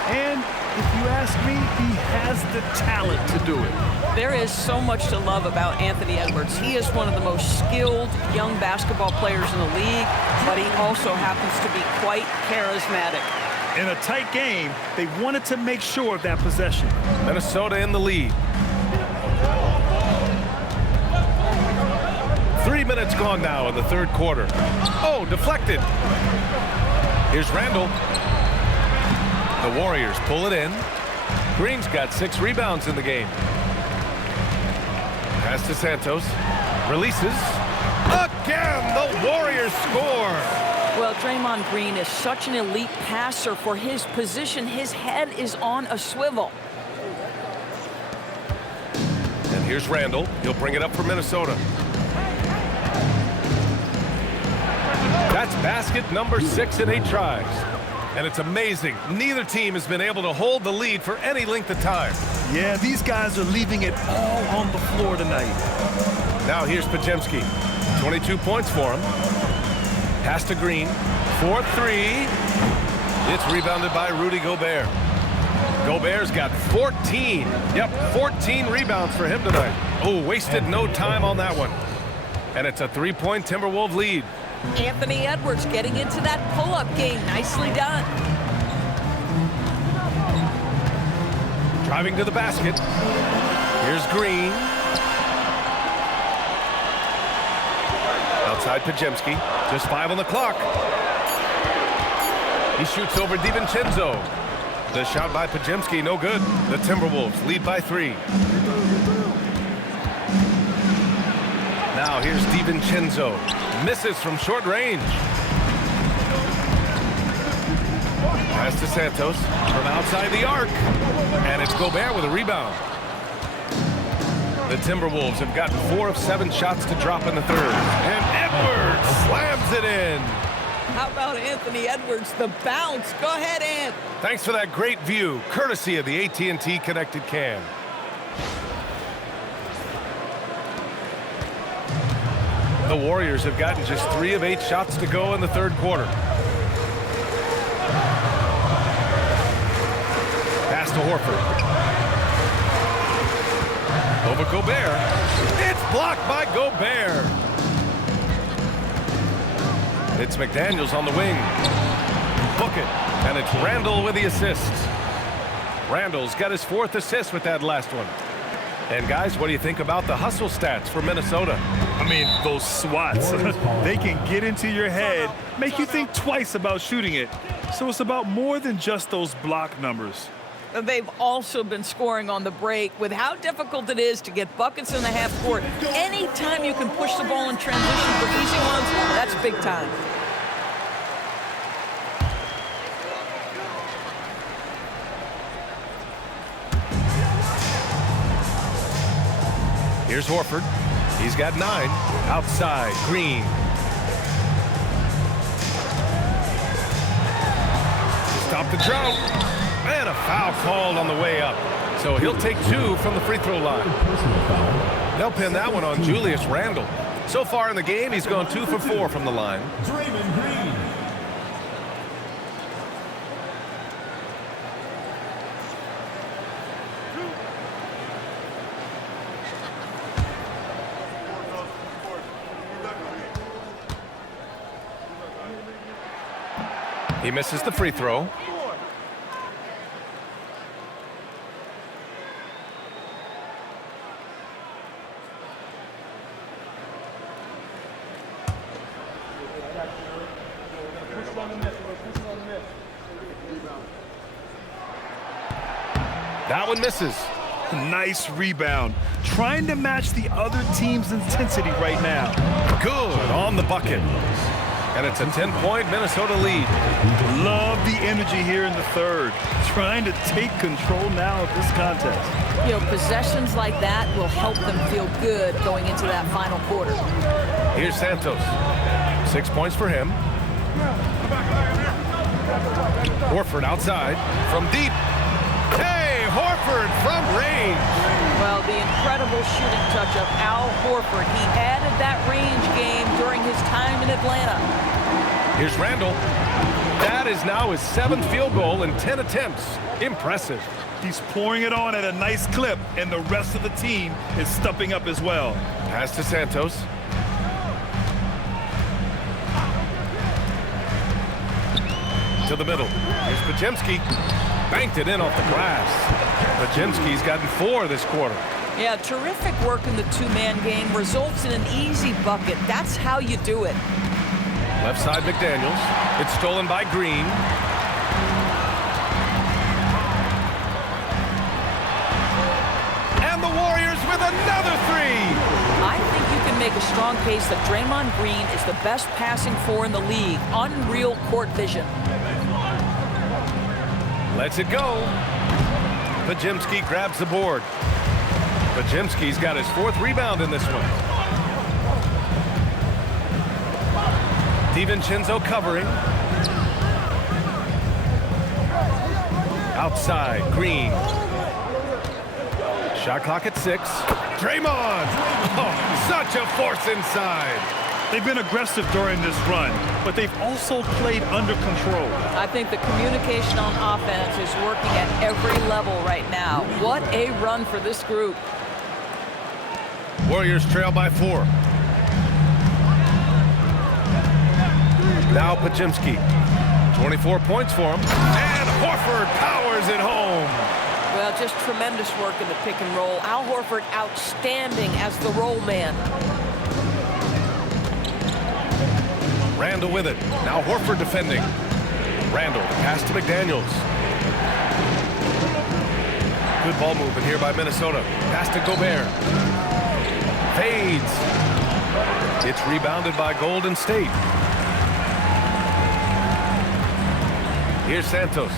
And if you ask me, he has the talent to do it. There is so much to love about Anthony Edwards. He is one of the most skilled young basketball players in the league, but he also happens to be quite charismatic. In a tight game, they wanted to make sure of that possession. Minnesota in the lead. 3 minutes gone now in the third quarter. Oh, deflected. Here's Randall. The Warriors pull it in. Green's got 6 rebounds in the game. Pass to Santos. Releases. Again, the Warriors score. Well, Draymond Green is such an elite passer for his position. His head is on a swivel. And here's Randall. He'll bring it up for Minnesota. That's basket number 6 in 8 tries. And it's amazing. Neither team has been able to hold the lead for any length of time. Yeah, these guys are leaving it all on the floor tonight. Now here's Pajemski. 22 points for him. Pass to Green. 4-3. It's rebounded by Rudy Gobert. Gobert's got 14. Yep, 14 rebounds for him tonight. Oh, wasted no time on that one. And it's a 3-point Timberwolves lead. Anthony Edwards getting into that pull-up game. Nicely done. Driving to the basket. Here's Green. Outside Pajemski. Just 5 on the clock. He shoots over DiVincenzo. The shot by Pajemski, no good. The Timberwolves lead by 3. Now here's DiVincenzo. Misses from short range. Pass to Santos from outside the arc. And it's Gobert with a rebound. The Timberwolves have gotten 4 of 7 shots to drop in the third. And Edwards slams it in. How about Anthony Edwards, the bounce? Go ahead, Ant. Thanks for that great view, courtesy of the AT&T Connected Cam. The Warriors have gotten just 3 of 8 shots to go in the third quarter. Pass to Horford. Over Gobert. It's blocked by Gobert. It's McDaniels on the wing. Book it. And it's Randall with the assists. Randall's got his 4th assist with that last one. And guys, what do you think about the hustle stats for Minnesota? I mean, those swats, they can get into your head, make you think twice about shooting it. So it's about more than just those block numbers. They've also been scoring on the break. With how difficult it is to get buckets in the half court, anytime you can push the ball in transition for easy ones, that's big time. Here's Horford. He's got 9. Outside, Green. To stop the drought. And a foul called on the way up. So he'll take 2 from the free throw line. They'll pin that one on Julius Randle. So far in the game, he's gone 2 for 4 from the line. He misses the free throw. That one misses. Nice rebound. Trying to match the other team's intensity right now. Good on the bucket. And it's a 10-point Minnesota lead. Love the energy here in the third. Trying to take control now of this contest. You know, possessions like that will help them feel good going into that final quarter. Here's Santos. 6 points for him. Horford outside from deep. Hey, Horford from range. Well, the incredible shooting touch of Al Horford. He added that range game during his time in Atlanta. Here's Randall. That is now his 7th field goal in 10 attempts. Impressive. He's pouring it on at a nice clip, and the rest of the team is stepping up as well. Pass to Santos. To the middle. Here's Pajemski. Banked it in off the glass. Pajemski's gotten 4 this quarter. Yeah, terrific work in the 2-man game results in an easy bucket. That's how you do it. Left side McDaniels. It's stolen by Green. And the Warriors with another 3. I think you can make a strong case that Draymond Green is the best passing 4 in the league. Unreal court vision. Lets it go. Pajemski grabs the board. Pajemski's got his 4th rebound in this one. DiVincenzo covering. Outside, Green. Shot clock at 6. Draymond! Oh, such a force inside. They've been aggressive during this run, but they've also played under control. I think the communication on offense is working at every level right now. What a run for this group. Warriors trail by 4. Now Podziemski. 24 points for him. And Horford powers it home. Well, just tremendous work in the pick and roll. Al Horford outstanding as the roll man. Randall with it. Now Horford defending. Randall, the pass to McDaniels. Good ball movement here by Minnesota. Pass to Gobert. Fades. It's rebounded by Golden State. Here's Santos.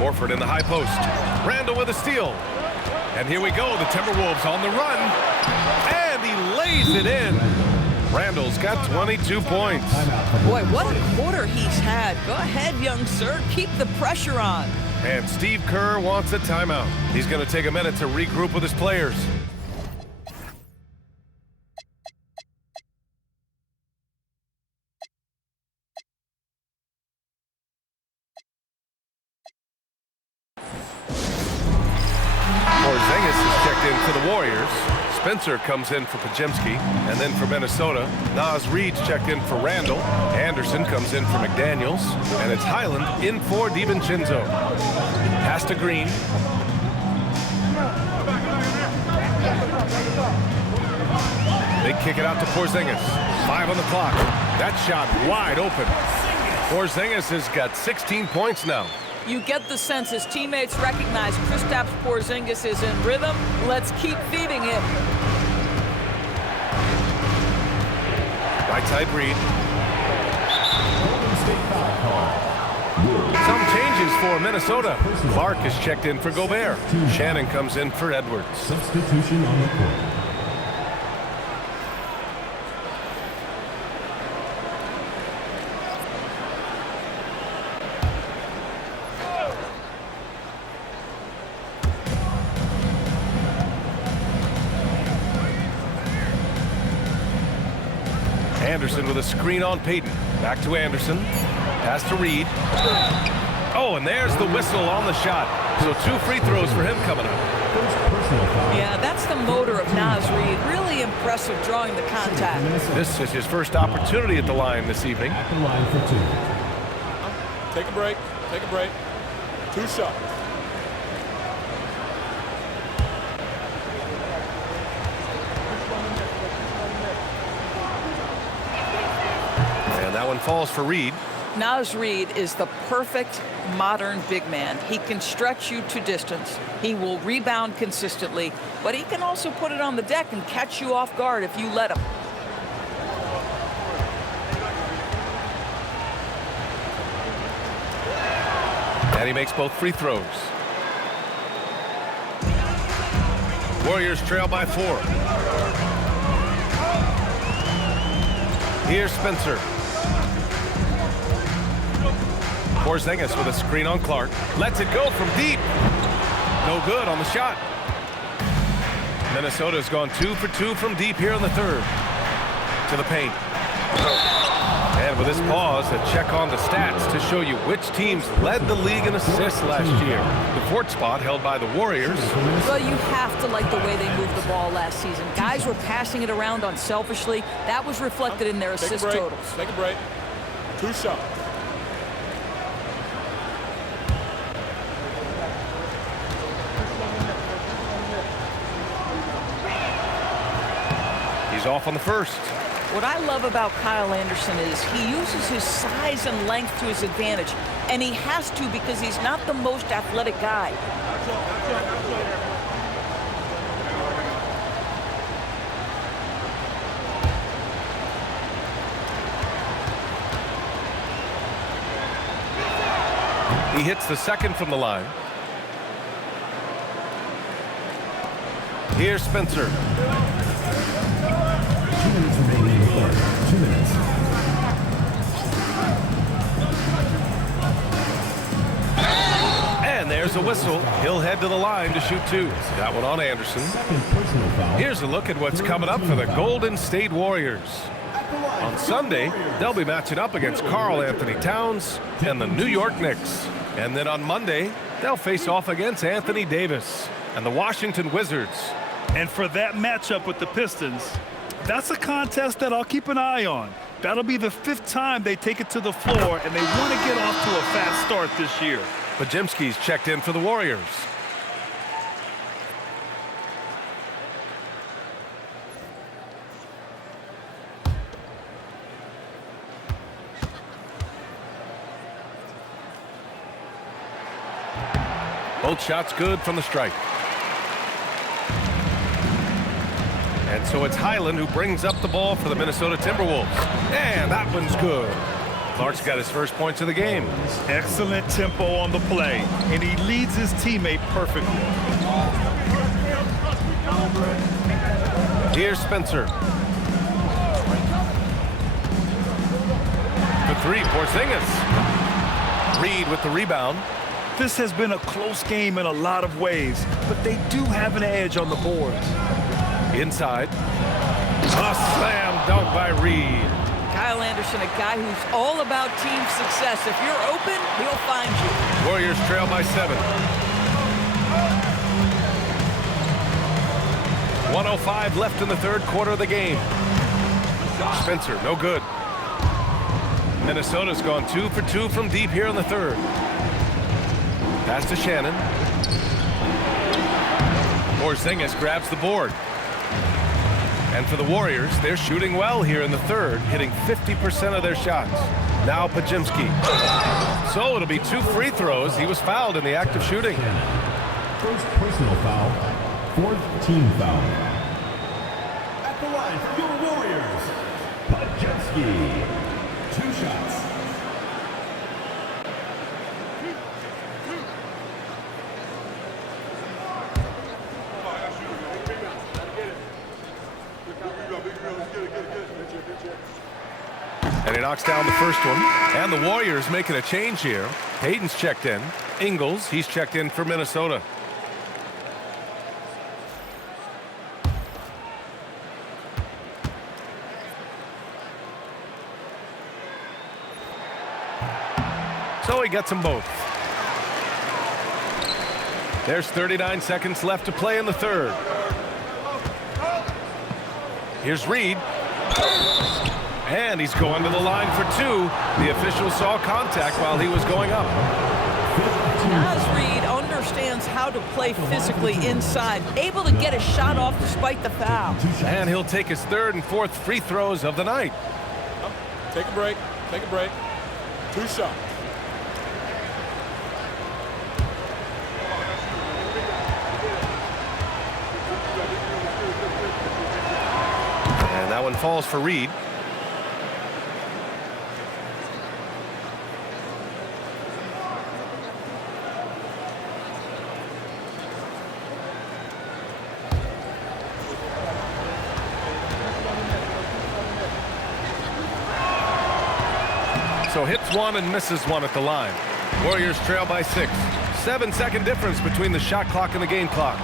Horford in the high post. Randall with a steal. And here we go. The Timberwolves on the run. And he lays it in. Randall's got 22 points. Boy, what a quarter he's had. Go ahead, young sir. Keep the pressure on. And Steve Kerr wants a timeout. He's going to take a minute to regroup with his players. Porzingis is checked in for the Warriors. Spencer comes in for Podziemski, and then for Minnesota, Naz Reid's checked in for Randall. Anderson comes in for McDaniels, and it's Highland in for DiVincenzo. Pass to Green. They kick it out to Porzingis. 5 on the clock. That shot wide open. Porzingis has got 16 points now. You get the sense his teammates recognize Kristaps Porzingis is in rhythm. Let's keep feeding him. Right side Reid. Some changes for Minnesota. Clark is checked in for Gobert. Shannon comes in for Edwards. Substitution on the court. Anderson with a screen on Payton. Back to Anderson. Pass to Reid. Oh, and there's the whistle on the shot. So 2 free throws for him coming up. Yeah, that's the motor of Naz Reid. Really impressive drawing the contact. This is his first opportunity at the line this evening. At the line for 2. Take a break. Take a break. 2 shots. And that one falls for Reid. Naz Reid is the perfect modern big man. He can stretch you to distance. He will rebound consistently, but he can also put it on the deck and catch you off guard if you let him. And he makes both free throws. Warriors trail by 4. Here's Spencer. Porzingis with a screen on Clark. Lets it go from deep. No good on the shot. Minnesota's gone 2 for 2 from deep here in the third. To the paint. And with this pause, a check on the stats to show you which teams led the league in assists last year. The 4th spot held by the Warriors. Well, you have to like the way they moved the ball last season. Guys were passing it around unselfishly. That was reflected in their assist totals. Take a break. 2 shots. He's off on the first. What I love about Kyle Anderson is he uses his size and length to his advantage, and he has to because he's not the most athletic guy. He hits the second from the line. Here's Spencer. 2 minutes remaining in the third. 2 minutes. And there's a whistle. He'll head to the line to shoot 2. That one on Anderson. Second personal foul. Here's a look at what's coming up for the Golden State Warriors. On Sunday, they'll be matching up against Karl Anthony Towns and the New York Knicks. And then on Monday, they'll face off against Anthony Davis and the Washington Wizards. And for that matchup with the Pistons, that's a contest that I'll keep an eye on. That'll be the 5th time they take it to the floor, and they want to get off to a fast start this year. Pajimski's checked in for the Warriors. Both shots good from the stripe. And so it's Highland who brings up the ball for the Minnesota Timberwolves. And that one's good. Clark's got his first points of the game. Excellent tempo on the play, and he leads his teammate perfectly. Here's Spencer. The 3, Porzingis. Reed with the rebound. This has been a close game in a lot of ways, but they do have an edge on the boards. Inside. A slam dunk by Reed. Kyle Anderson, a guy who's all about team success. If you're open, he'll find you. Warriors trail by 7. 1:05 left in the third quarter of the game. Spencer, no good. Minnesota's gone 2 for 2 from deep here in the third. Pass to Shannon. Porzingis grabs the board. And for the Warriors, they're shooting well here in the third, hitting 50% of their shots. Now Pajimski. So it'll be 2 free throws. He was fouled in the act of shooting. First personal foul. 4th team foul. At the line for your Warriors, Pajimski. 2 shots. And he knocks down the first one. And the Warriors making a change here. Hayden's checked in. Ingles, he's checked in for Minnesota. So he gets them both. There's 39 seconds left to play in the third. Here's Reed. And he's going to the line for 2. The official saw contact while he was going up. Naz Reid understands how to play physically inside, able to get a shot off despite the foul. And he'll take his 3rd and 4th free throws of the night. Take a break. Take a break. 2 shots. And that one falls for Reed. So hits 1 and misses 1 at the line. Warriors trail by 6. 7-second difference between the shot clock and the game clock.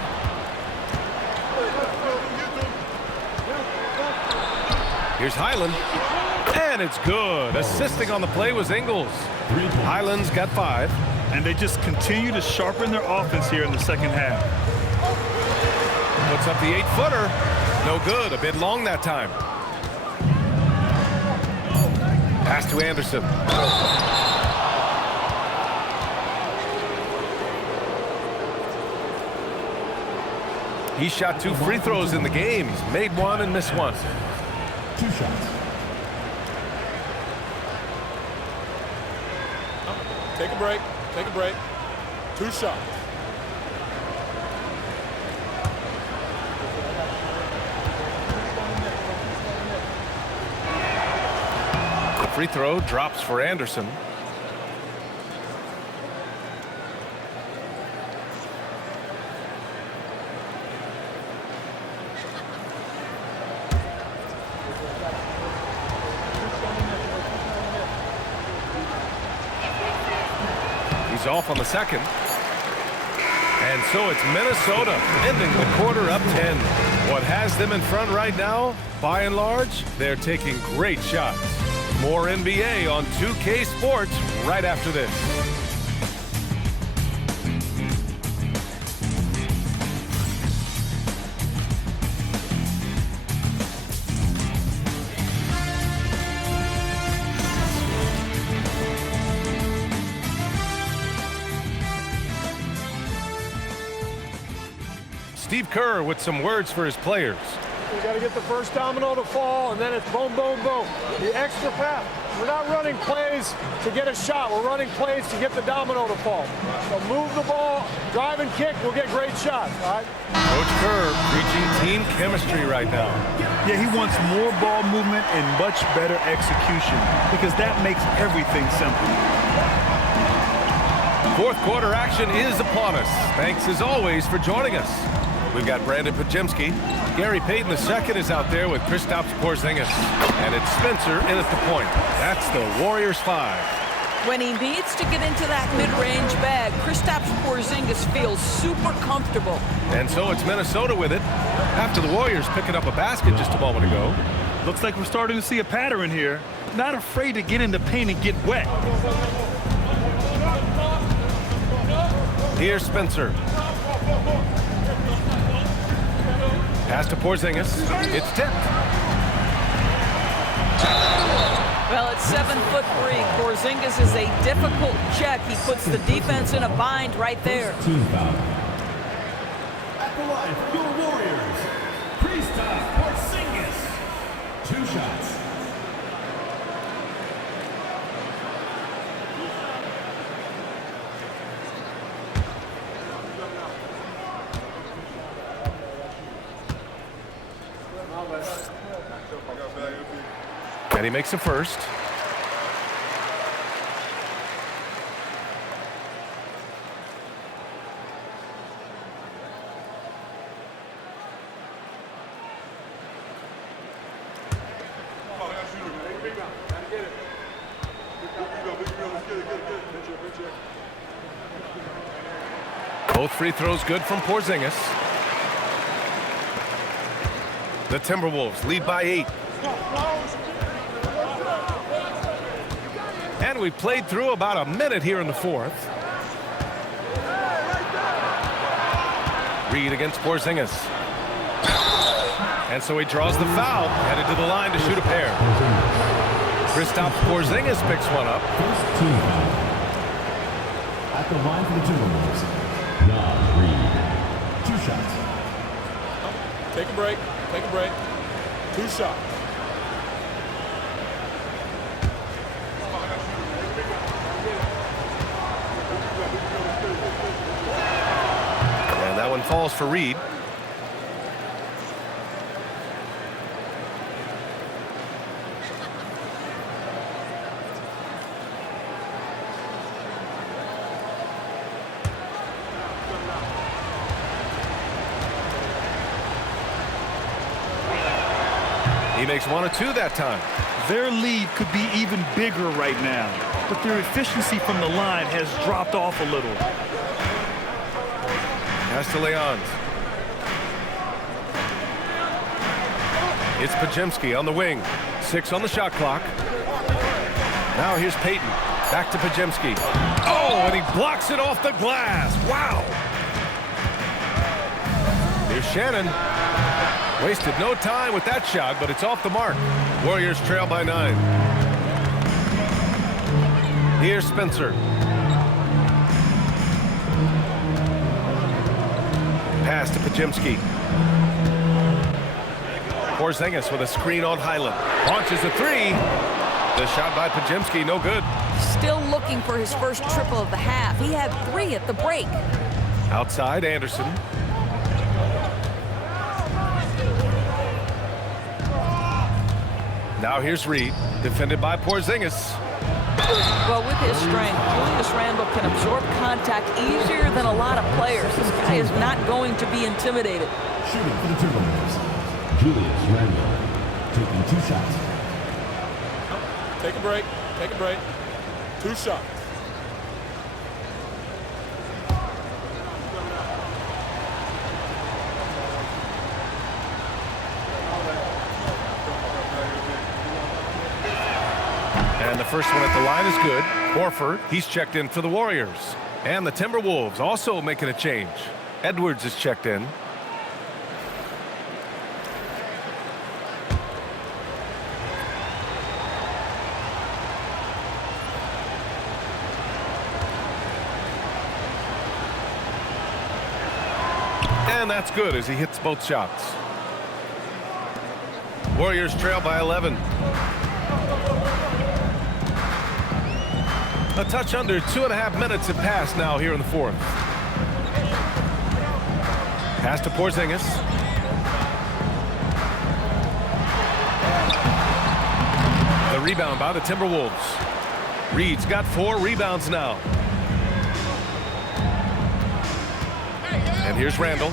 Here's Highland. And it's good. Assisting on the play was Ingles. Highland's got 5. And they just continue to sharpen their offense here in the second half. Puts up the 8-footer. No good. A bit long that time. Pass to Anderson. He shot 2 free throws in the game. He's made 1 and missed 1. 2 shots. Take a break. Take a break. 2 shots. The free throw drops for Anderson. He's off on the second. And so it's Minnesota ending the quarter up 10. What has them in front right now, by and large, they're taking great shots. More NBA on 2K Sports right after this. Steve Kerr with some words for his players. We got to get the first domino to fall, and then it's boom, boom, boom. The extra pass. We're not running plays to get a shot. We're running plays to get the domino to fall. So move the ball, drive and kick, we'll get great shots, all right? Coach Kerr preaching team chemistry right now. Yeah, he wants more ball movement and much better execution because that makes everything simple. Fourth quarter action is upon us. Thanks as always for joining us. We've got Brandon Pajemski. Gary Payton II is out there with Kristaps Porzingis. And it's Spencer in at the point. That's the Warriors 5. When he needs to get into that mid-range bag, Kristaps Porzingis feels super comfortable. And so it's Minnesota with it. After the Warriors picking up a basket just a moment ago. Looks like we're starting to see a pattern here. Not afraid to get in the paint and get wet. Here's Spencer. Pass to Porzingis. It's tipped. Well, it's 7'3". Porzingis is a difficult check. He puts the defense in a bind right there. Team foul. At the line for your Warriors, Kristaps Porzingis. 2 shots. And he makes a first. Both free throws good from Porzingis. The Timberwolves lead by 8. And we've played through about a minute here in the fourth. Reed against Porzingis. And so he draws the foul, headed to the line to shoot a pair. Kristaps Porzingis picks one up. First team foul. At the line for the Timberwolves, Reed. 2 shots. Take a break. Take a break. 2 shots. And that one falls for Reed. He makes 1 of 2 that time. Their lead could be even bigger right now, but their efficiency from the line has dropped off a little. Pass to Leons. It's Pajemski on the wing. 6 on the shot clock. Now here's Payton. Back to Pajemski. Oh, and he blocks it off the glass. Wow. Here's Shannon. Wasted no time with that shot, but it's off the mark. Warriors trail by 9. Here's Spencer. Pass to Pajemski. Porzingis with a screen on Highland. Launches a 3. The shot by Pajemski, no good. Still looking for his first triple of the half. He had 3 at the break. Outside, Anderson. Now here's Reed, defended by Porzingis. Well, with his strength, Julius Randle can absorb contact easier than a lot of players. This guy is not going to be intimidated. Shooting for the Timberwolves, Julius Randle, taking 2 shots. Take a break. Take a break. 2 shots. And the first one at the line is good. Horford, he's checked in for the Warriors. And the Timberwolves also making a change. Edwards is checked in. And that's good as he hits both shots. Warriors trail by 11. A touch under 2.5 minutes have passed now here in the fourth. Pass to Porzingis. The rebound by the Timberwolves. Reed's got 4 rebounds now. And here's Randall.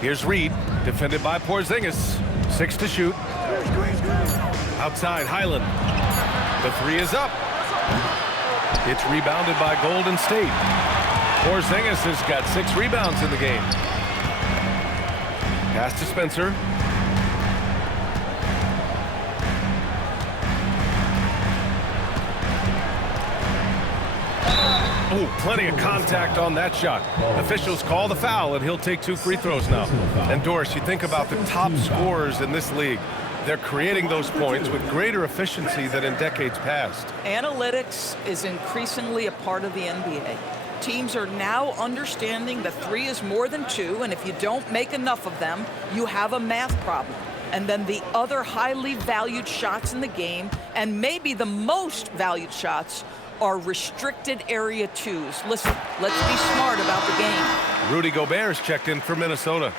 Here's Reed, defended by Porzingis. 6 to shoot. Outside, Highland. The 3 is up. It's rebounded by Golden State. Porzingis has got 6 rebounds in the game. Pass to Spencer. Oh, plenty of contact on that shot. Officials call the foul, and he'll take 2 free throws now. And Doris, you think about the top scorers in this league. They're creating those points with greater efficiency than in decades past. Analytics is increasingly a part of the NBA. Teams are now understanding that 3 is more than 2, and if you don't make enough of them, you have a math problem. And then the other highly valued shots in the game, and maybe the most valued shots, are restricted area 2s. Listen, let's be smart about the game. Rudy Gobert's checked in for Minnesota.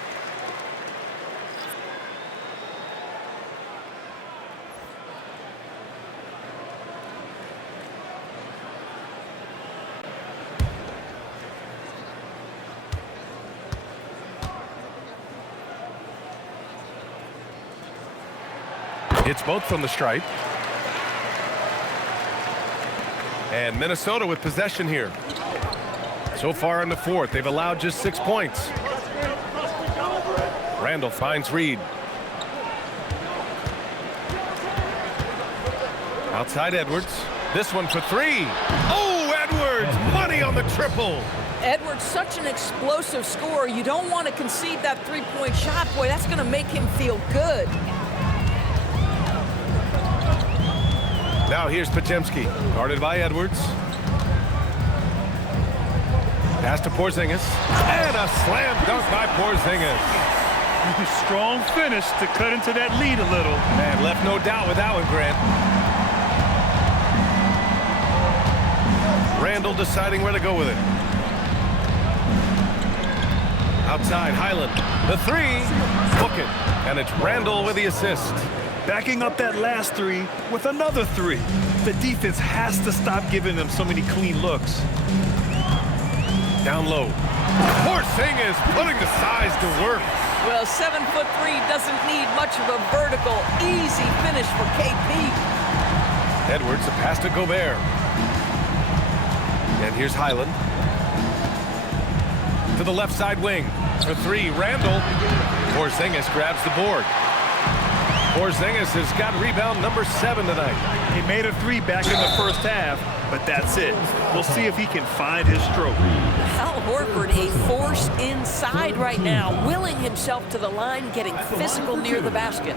Hits both from the stripe. And Minnesota with possession here. So far in the fourth, they've allowed just 6 points. Randall finds Reed. Outside Edwards. This one for 3. Oh, Edwards! Money on the triple! Edwards, such an explosive scorer. You don't want to concede that 3-point shot. Boy, that's going to make him feel good. Now here's Podziemski, guarded by Edwards. Pass to Porzingis, and a slam dunk by Porzingis. Strong finish to cut into that lead a little. Man, left no doubt with that one, Grant. Randall deciding where to go with it. Outside, Highland, the 3, book it, and it's Randall with the assist. Backing up that last 3 with another 3. The defense has to stop giving them so many clean looks. Down low. Porzingis putting the size to work. Well, 7'3" doesn't need much of a vertical, easy finish for KP. Edwards, a pass to Gobert. And here's Highland. To the left side wing. For 3, Randall. Porzingis grabs the board. Porzingis has got rebound number 7 tonight. He made a 3 back in the first half, but that's it. We'll see if he can find his stroke. Al Horford, a force inside right now, willing himself to the line, getting physical near the basket.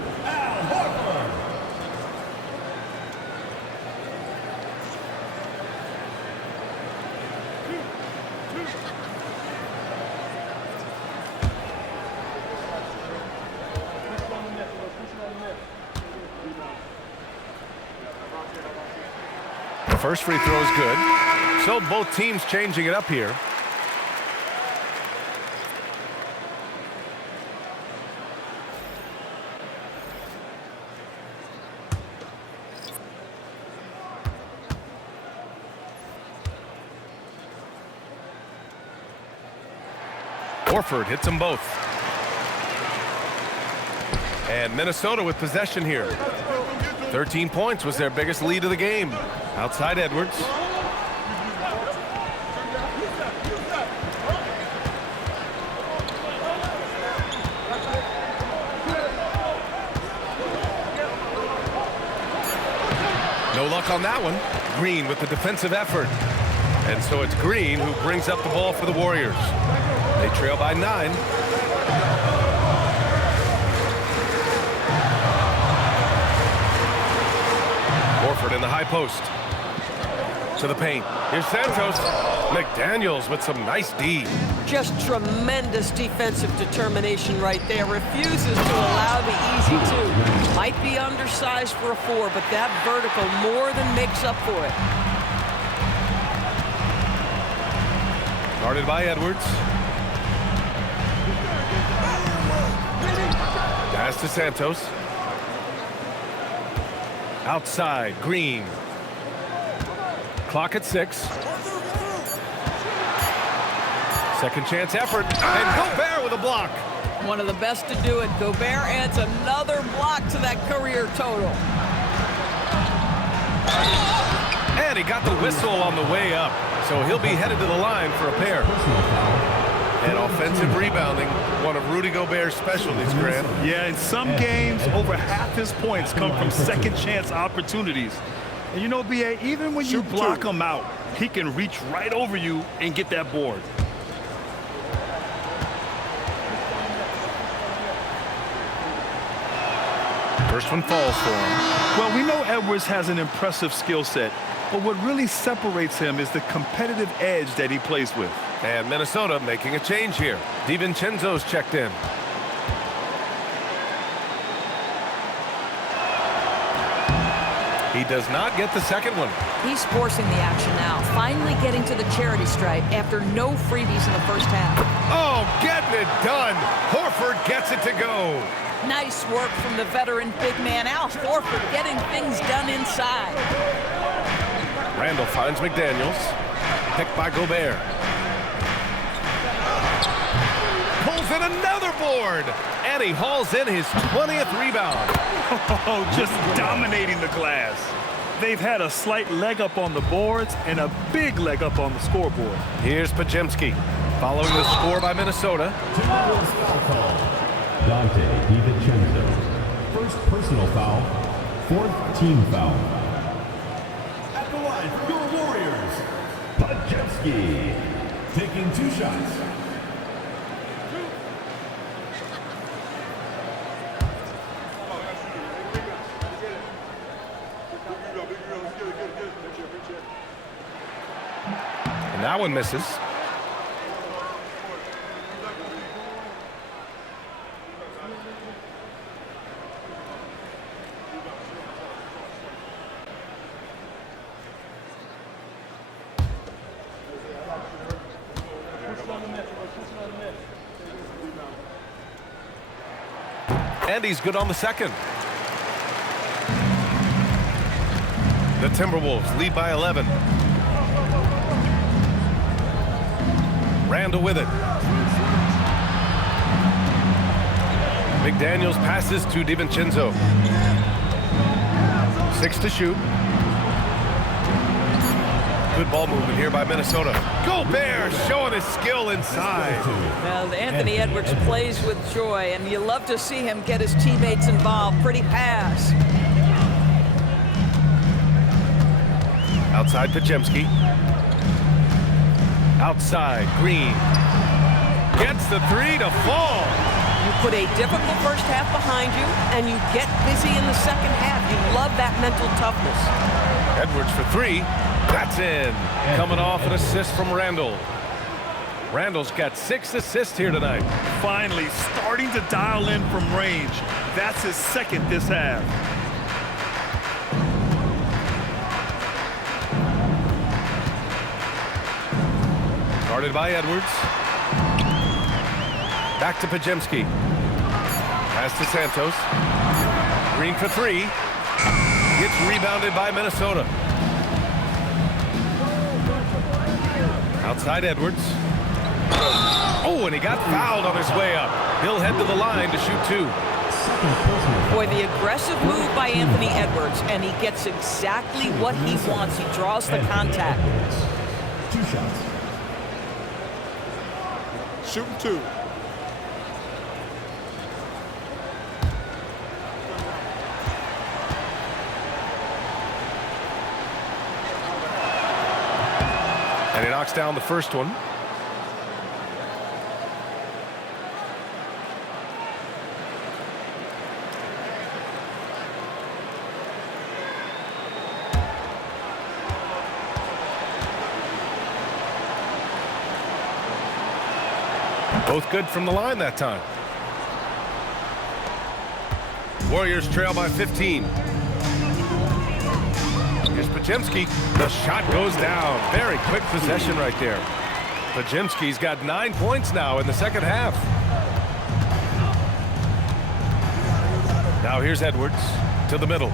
First free throw is good. So both teams changing it up here. Horford hits them both. And Minnesota with possession here. 13 points was their biggest lead of the game. Outside Edwards. block on that one. Green with the defensive effort. And so it's Green who brings up the ball for the Warriors. They trail by 9. Horford in the high post. To the paint. Here's Santos. McDaniels with some nice D. Just tremendous defensive determination right there. Refuses to allow the easy two. Might be undersized for a 4, but that vertical more than makes up for it. Guarded by Edwards. Pass to Santos. Outside, Green. Clock at 6. Second chance effort, and Gobert with a block. One of the best to do it. Gobert adds another block to that career total. And he got the whistle on the way up, so he'll be headed to the line for a pair. And offensive rebounding, one of Rudy Gobert's specialties, Grant. Yeah, in some games, over half his points come from second chance opportunities. And you know, B.A., even when you block him out, he can reach right over you and get that board. First one falls for him. Well, we know Edwards has an impressive skill set, but what really separates him is the competitive edge that he plays with. And Minnesota making a change here. DiVincenzo's checked in. He does not get the second one. He's forcing the action now, finally getting to the charity stripe after no freebies in the first half. Oh, getting it done. Horford gets it to go. Nice work from the veteran big man, Al Horford, getting things done inside. Randall finds McDaniels. Picked by Gobert. Pulls in another board. And he hauls in his 20th rebound. Oh, just dominating the glass. They've had a slight leg up on the boards and a big leg up on the scoreboard. Here's Pajemski following the score by Minnesota. Dante DiVincenzo. First personal foul. Fourth team foul. At the line for your Warriors, Pajemski. Taking 2 shots. And that one misses. And he's good on the second. The Timberwolves lead by 11. Randall with it. McDaniels passes to DiVincenzo. 6 to shoot. Good ball movement here by Minnesota. Gobert showing his skill inside. Well, Anthony Edwards plays with joy, and you love to see him get his teammates involved. Pretty pass. Outside Pajemski. Outside Green. Gets the 3 to fall. You put a difficult first half behind you, and you get busy in the second half. You love that mental toughness. Edwards for 3. That's in. Coming off an assist from Randall. Randall's got 6 assists here tonight. Finally starting to dial in from range. That's his second this half. Guarded by Edwards. Back to Pajemski. Pass to Santos. Green for 3. Gets rebounded by Minnesota. Outside Edwards. Oh, and he got fouled on his way up. He'll head to the line to shoot 2. Boy, the aggressive move by Anthony Edwards, and he gets exactly what he wants. He draws the contact. 2 shots. Shooting 2. And he knocks down the first one. Both good from the line that time. Warriors trail by 15. Here's Podziemski. The shot goes down. Very quick possession right there. Podziemski's got 9 points now in the second half. Now here's Edwards to the middle.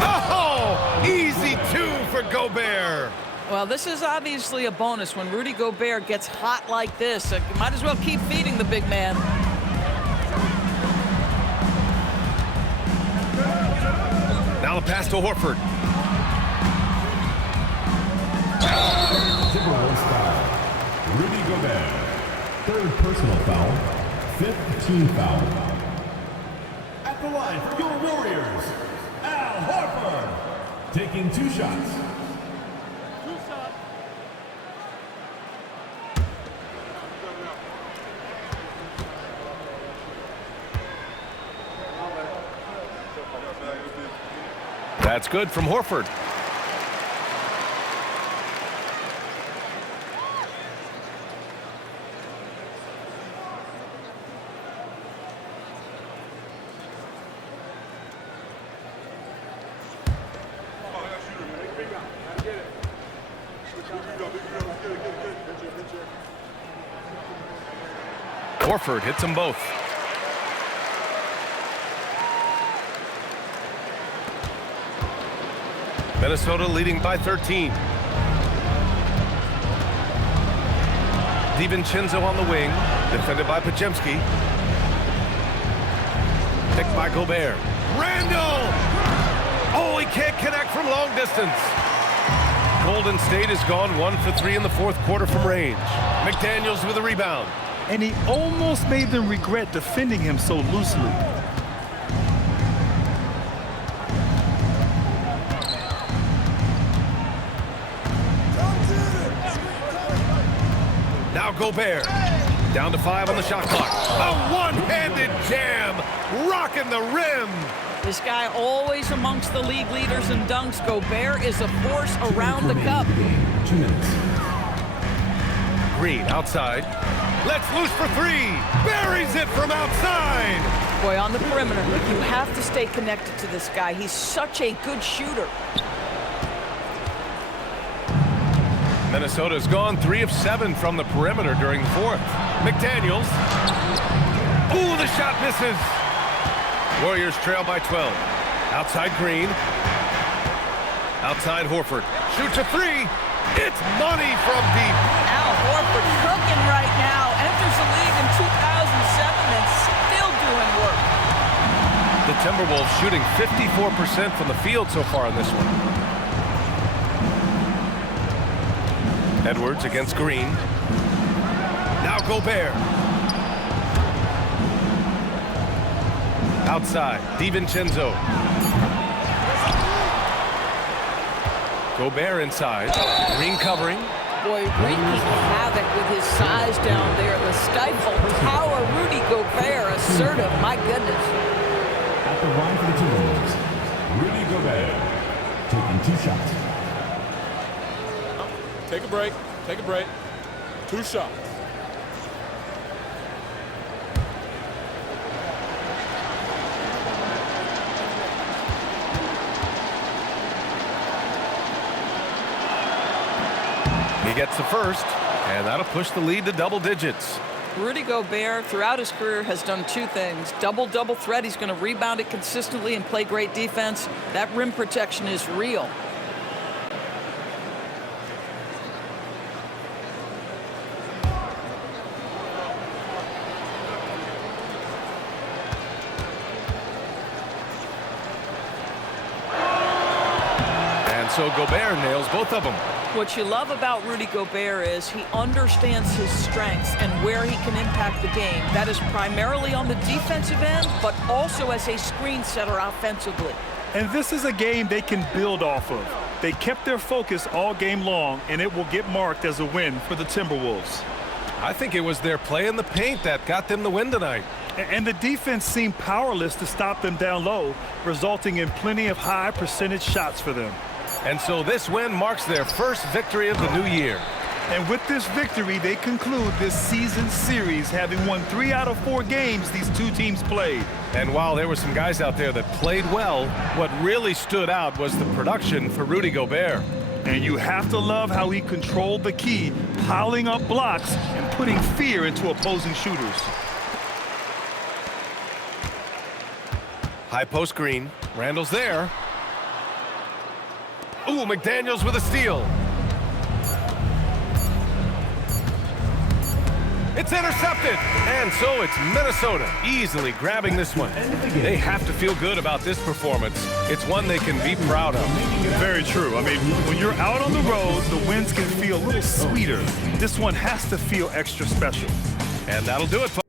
Oh, easy 2 for Gobert. Well, this is obviously a bonus when Rudy Gobert gets hot like this. You might as well keep feeding the big man. Now the pass to Horford. Timberwolves foul. Rudy Gobert. Third personal foul. Fifth team foul. At the line for your Warriors, Al Horford. Taking 2 shots. That's good from Horford. Horford hits them both. Minnesota leading by 13. DiVincenzo on the wing, defended by Podziemski. Picked by Gobert. Randall! Oh, he can't connect from long distance. Golden State has gone 1 for 3 in the fourth quarter from range. McDaniels with a rebound. And he almost made them regret defending him so loosely. Now Gobert, down to 5 on the shot clock. A one-handed jam, rocking the rim. This guy always amongst the league leaders in dunks. Gobert is a force around the cup. 2 minutes. Green outside, lets loose for 3, buries it from outside. Boy, on the perimeter, you have to stay connected to this guy. He's such a good shooter. Minnesota's gone 3 of 7 from the perimeter during the fourth. McDaniels. Ooh, the shot misses. Warriors trail by 12. Outside Green. Outside Horford. Shoots a 3. It's money from deep. Al Horford cooking right now. Enters the league in 2007 and still doing work. The Timberwolves shooting 54% from the field so far in this one. Edwards against Green. Now Gobert. Outside, DiVincenzo. Gobert inside. Green covering. Boy, wreaking havoc with his size down there. The stifle power, Rudy Gobert, assertive, my goodness. At the line for the Timberwolves, Rudy Gobert. Taking 2 shots. Take a break. Take a break. 2 shots. He gets the first, and that'll push the lead to double digits. Rudy Gobert, throughout his career, has done 2 things. Double threat. He's going to rebound it consistently and play great defense. That rim protection is real. So Gobert nails both of them. What you love about Rudy Gobert is he understands his strengths and where he can impact the game. That is primarily on the defensive end, but also as a screen setter offensively. And this is a game they can build off of. They kept their focus all game long, and it will get marked as a win for the Timberwolves. I think it was their play in the paint that got them the win tonight. And the defense seemed powerless to stop them down low, resulting in plenty of high percentage shots for them. And so this win marks their first victory of the new year. And with this victory, they conclude this season series, having won 3 out of 4 games these two teams played. And while there were some guys out there that played well, what really stood out was the production for Rudy Gobert. And you have to love how he controlled the key, piling up blocks and putting fear into opposing shooters. High post screen. Randall's there. Ooh, McDaniels with a steal. It's intercepted. And so it's Minnesota easily grabbing this one. They have to feel good about this performance. It's one they can be proud of. Very true. I mean, when you're out on the road, the wins can feel a little sweeter. This one has to feel extra special. And that'll do it, folks.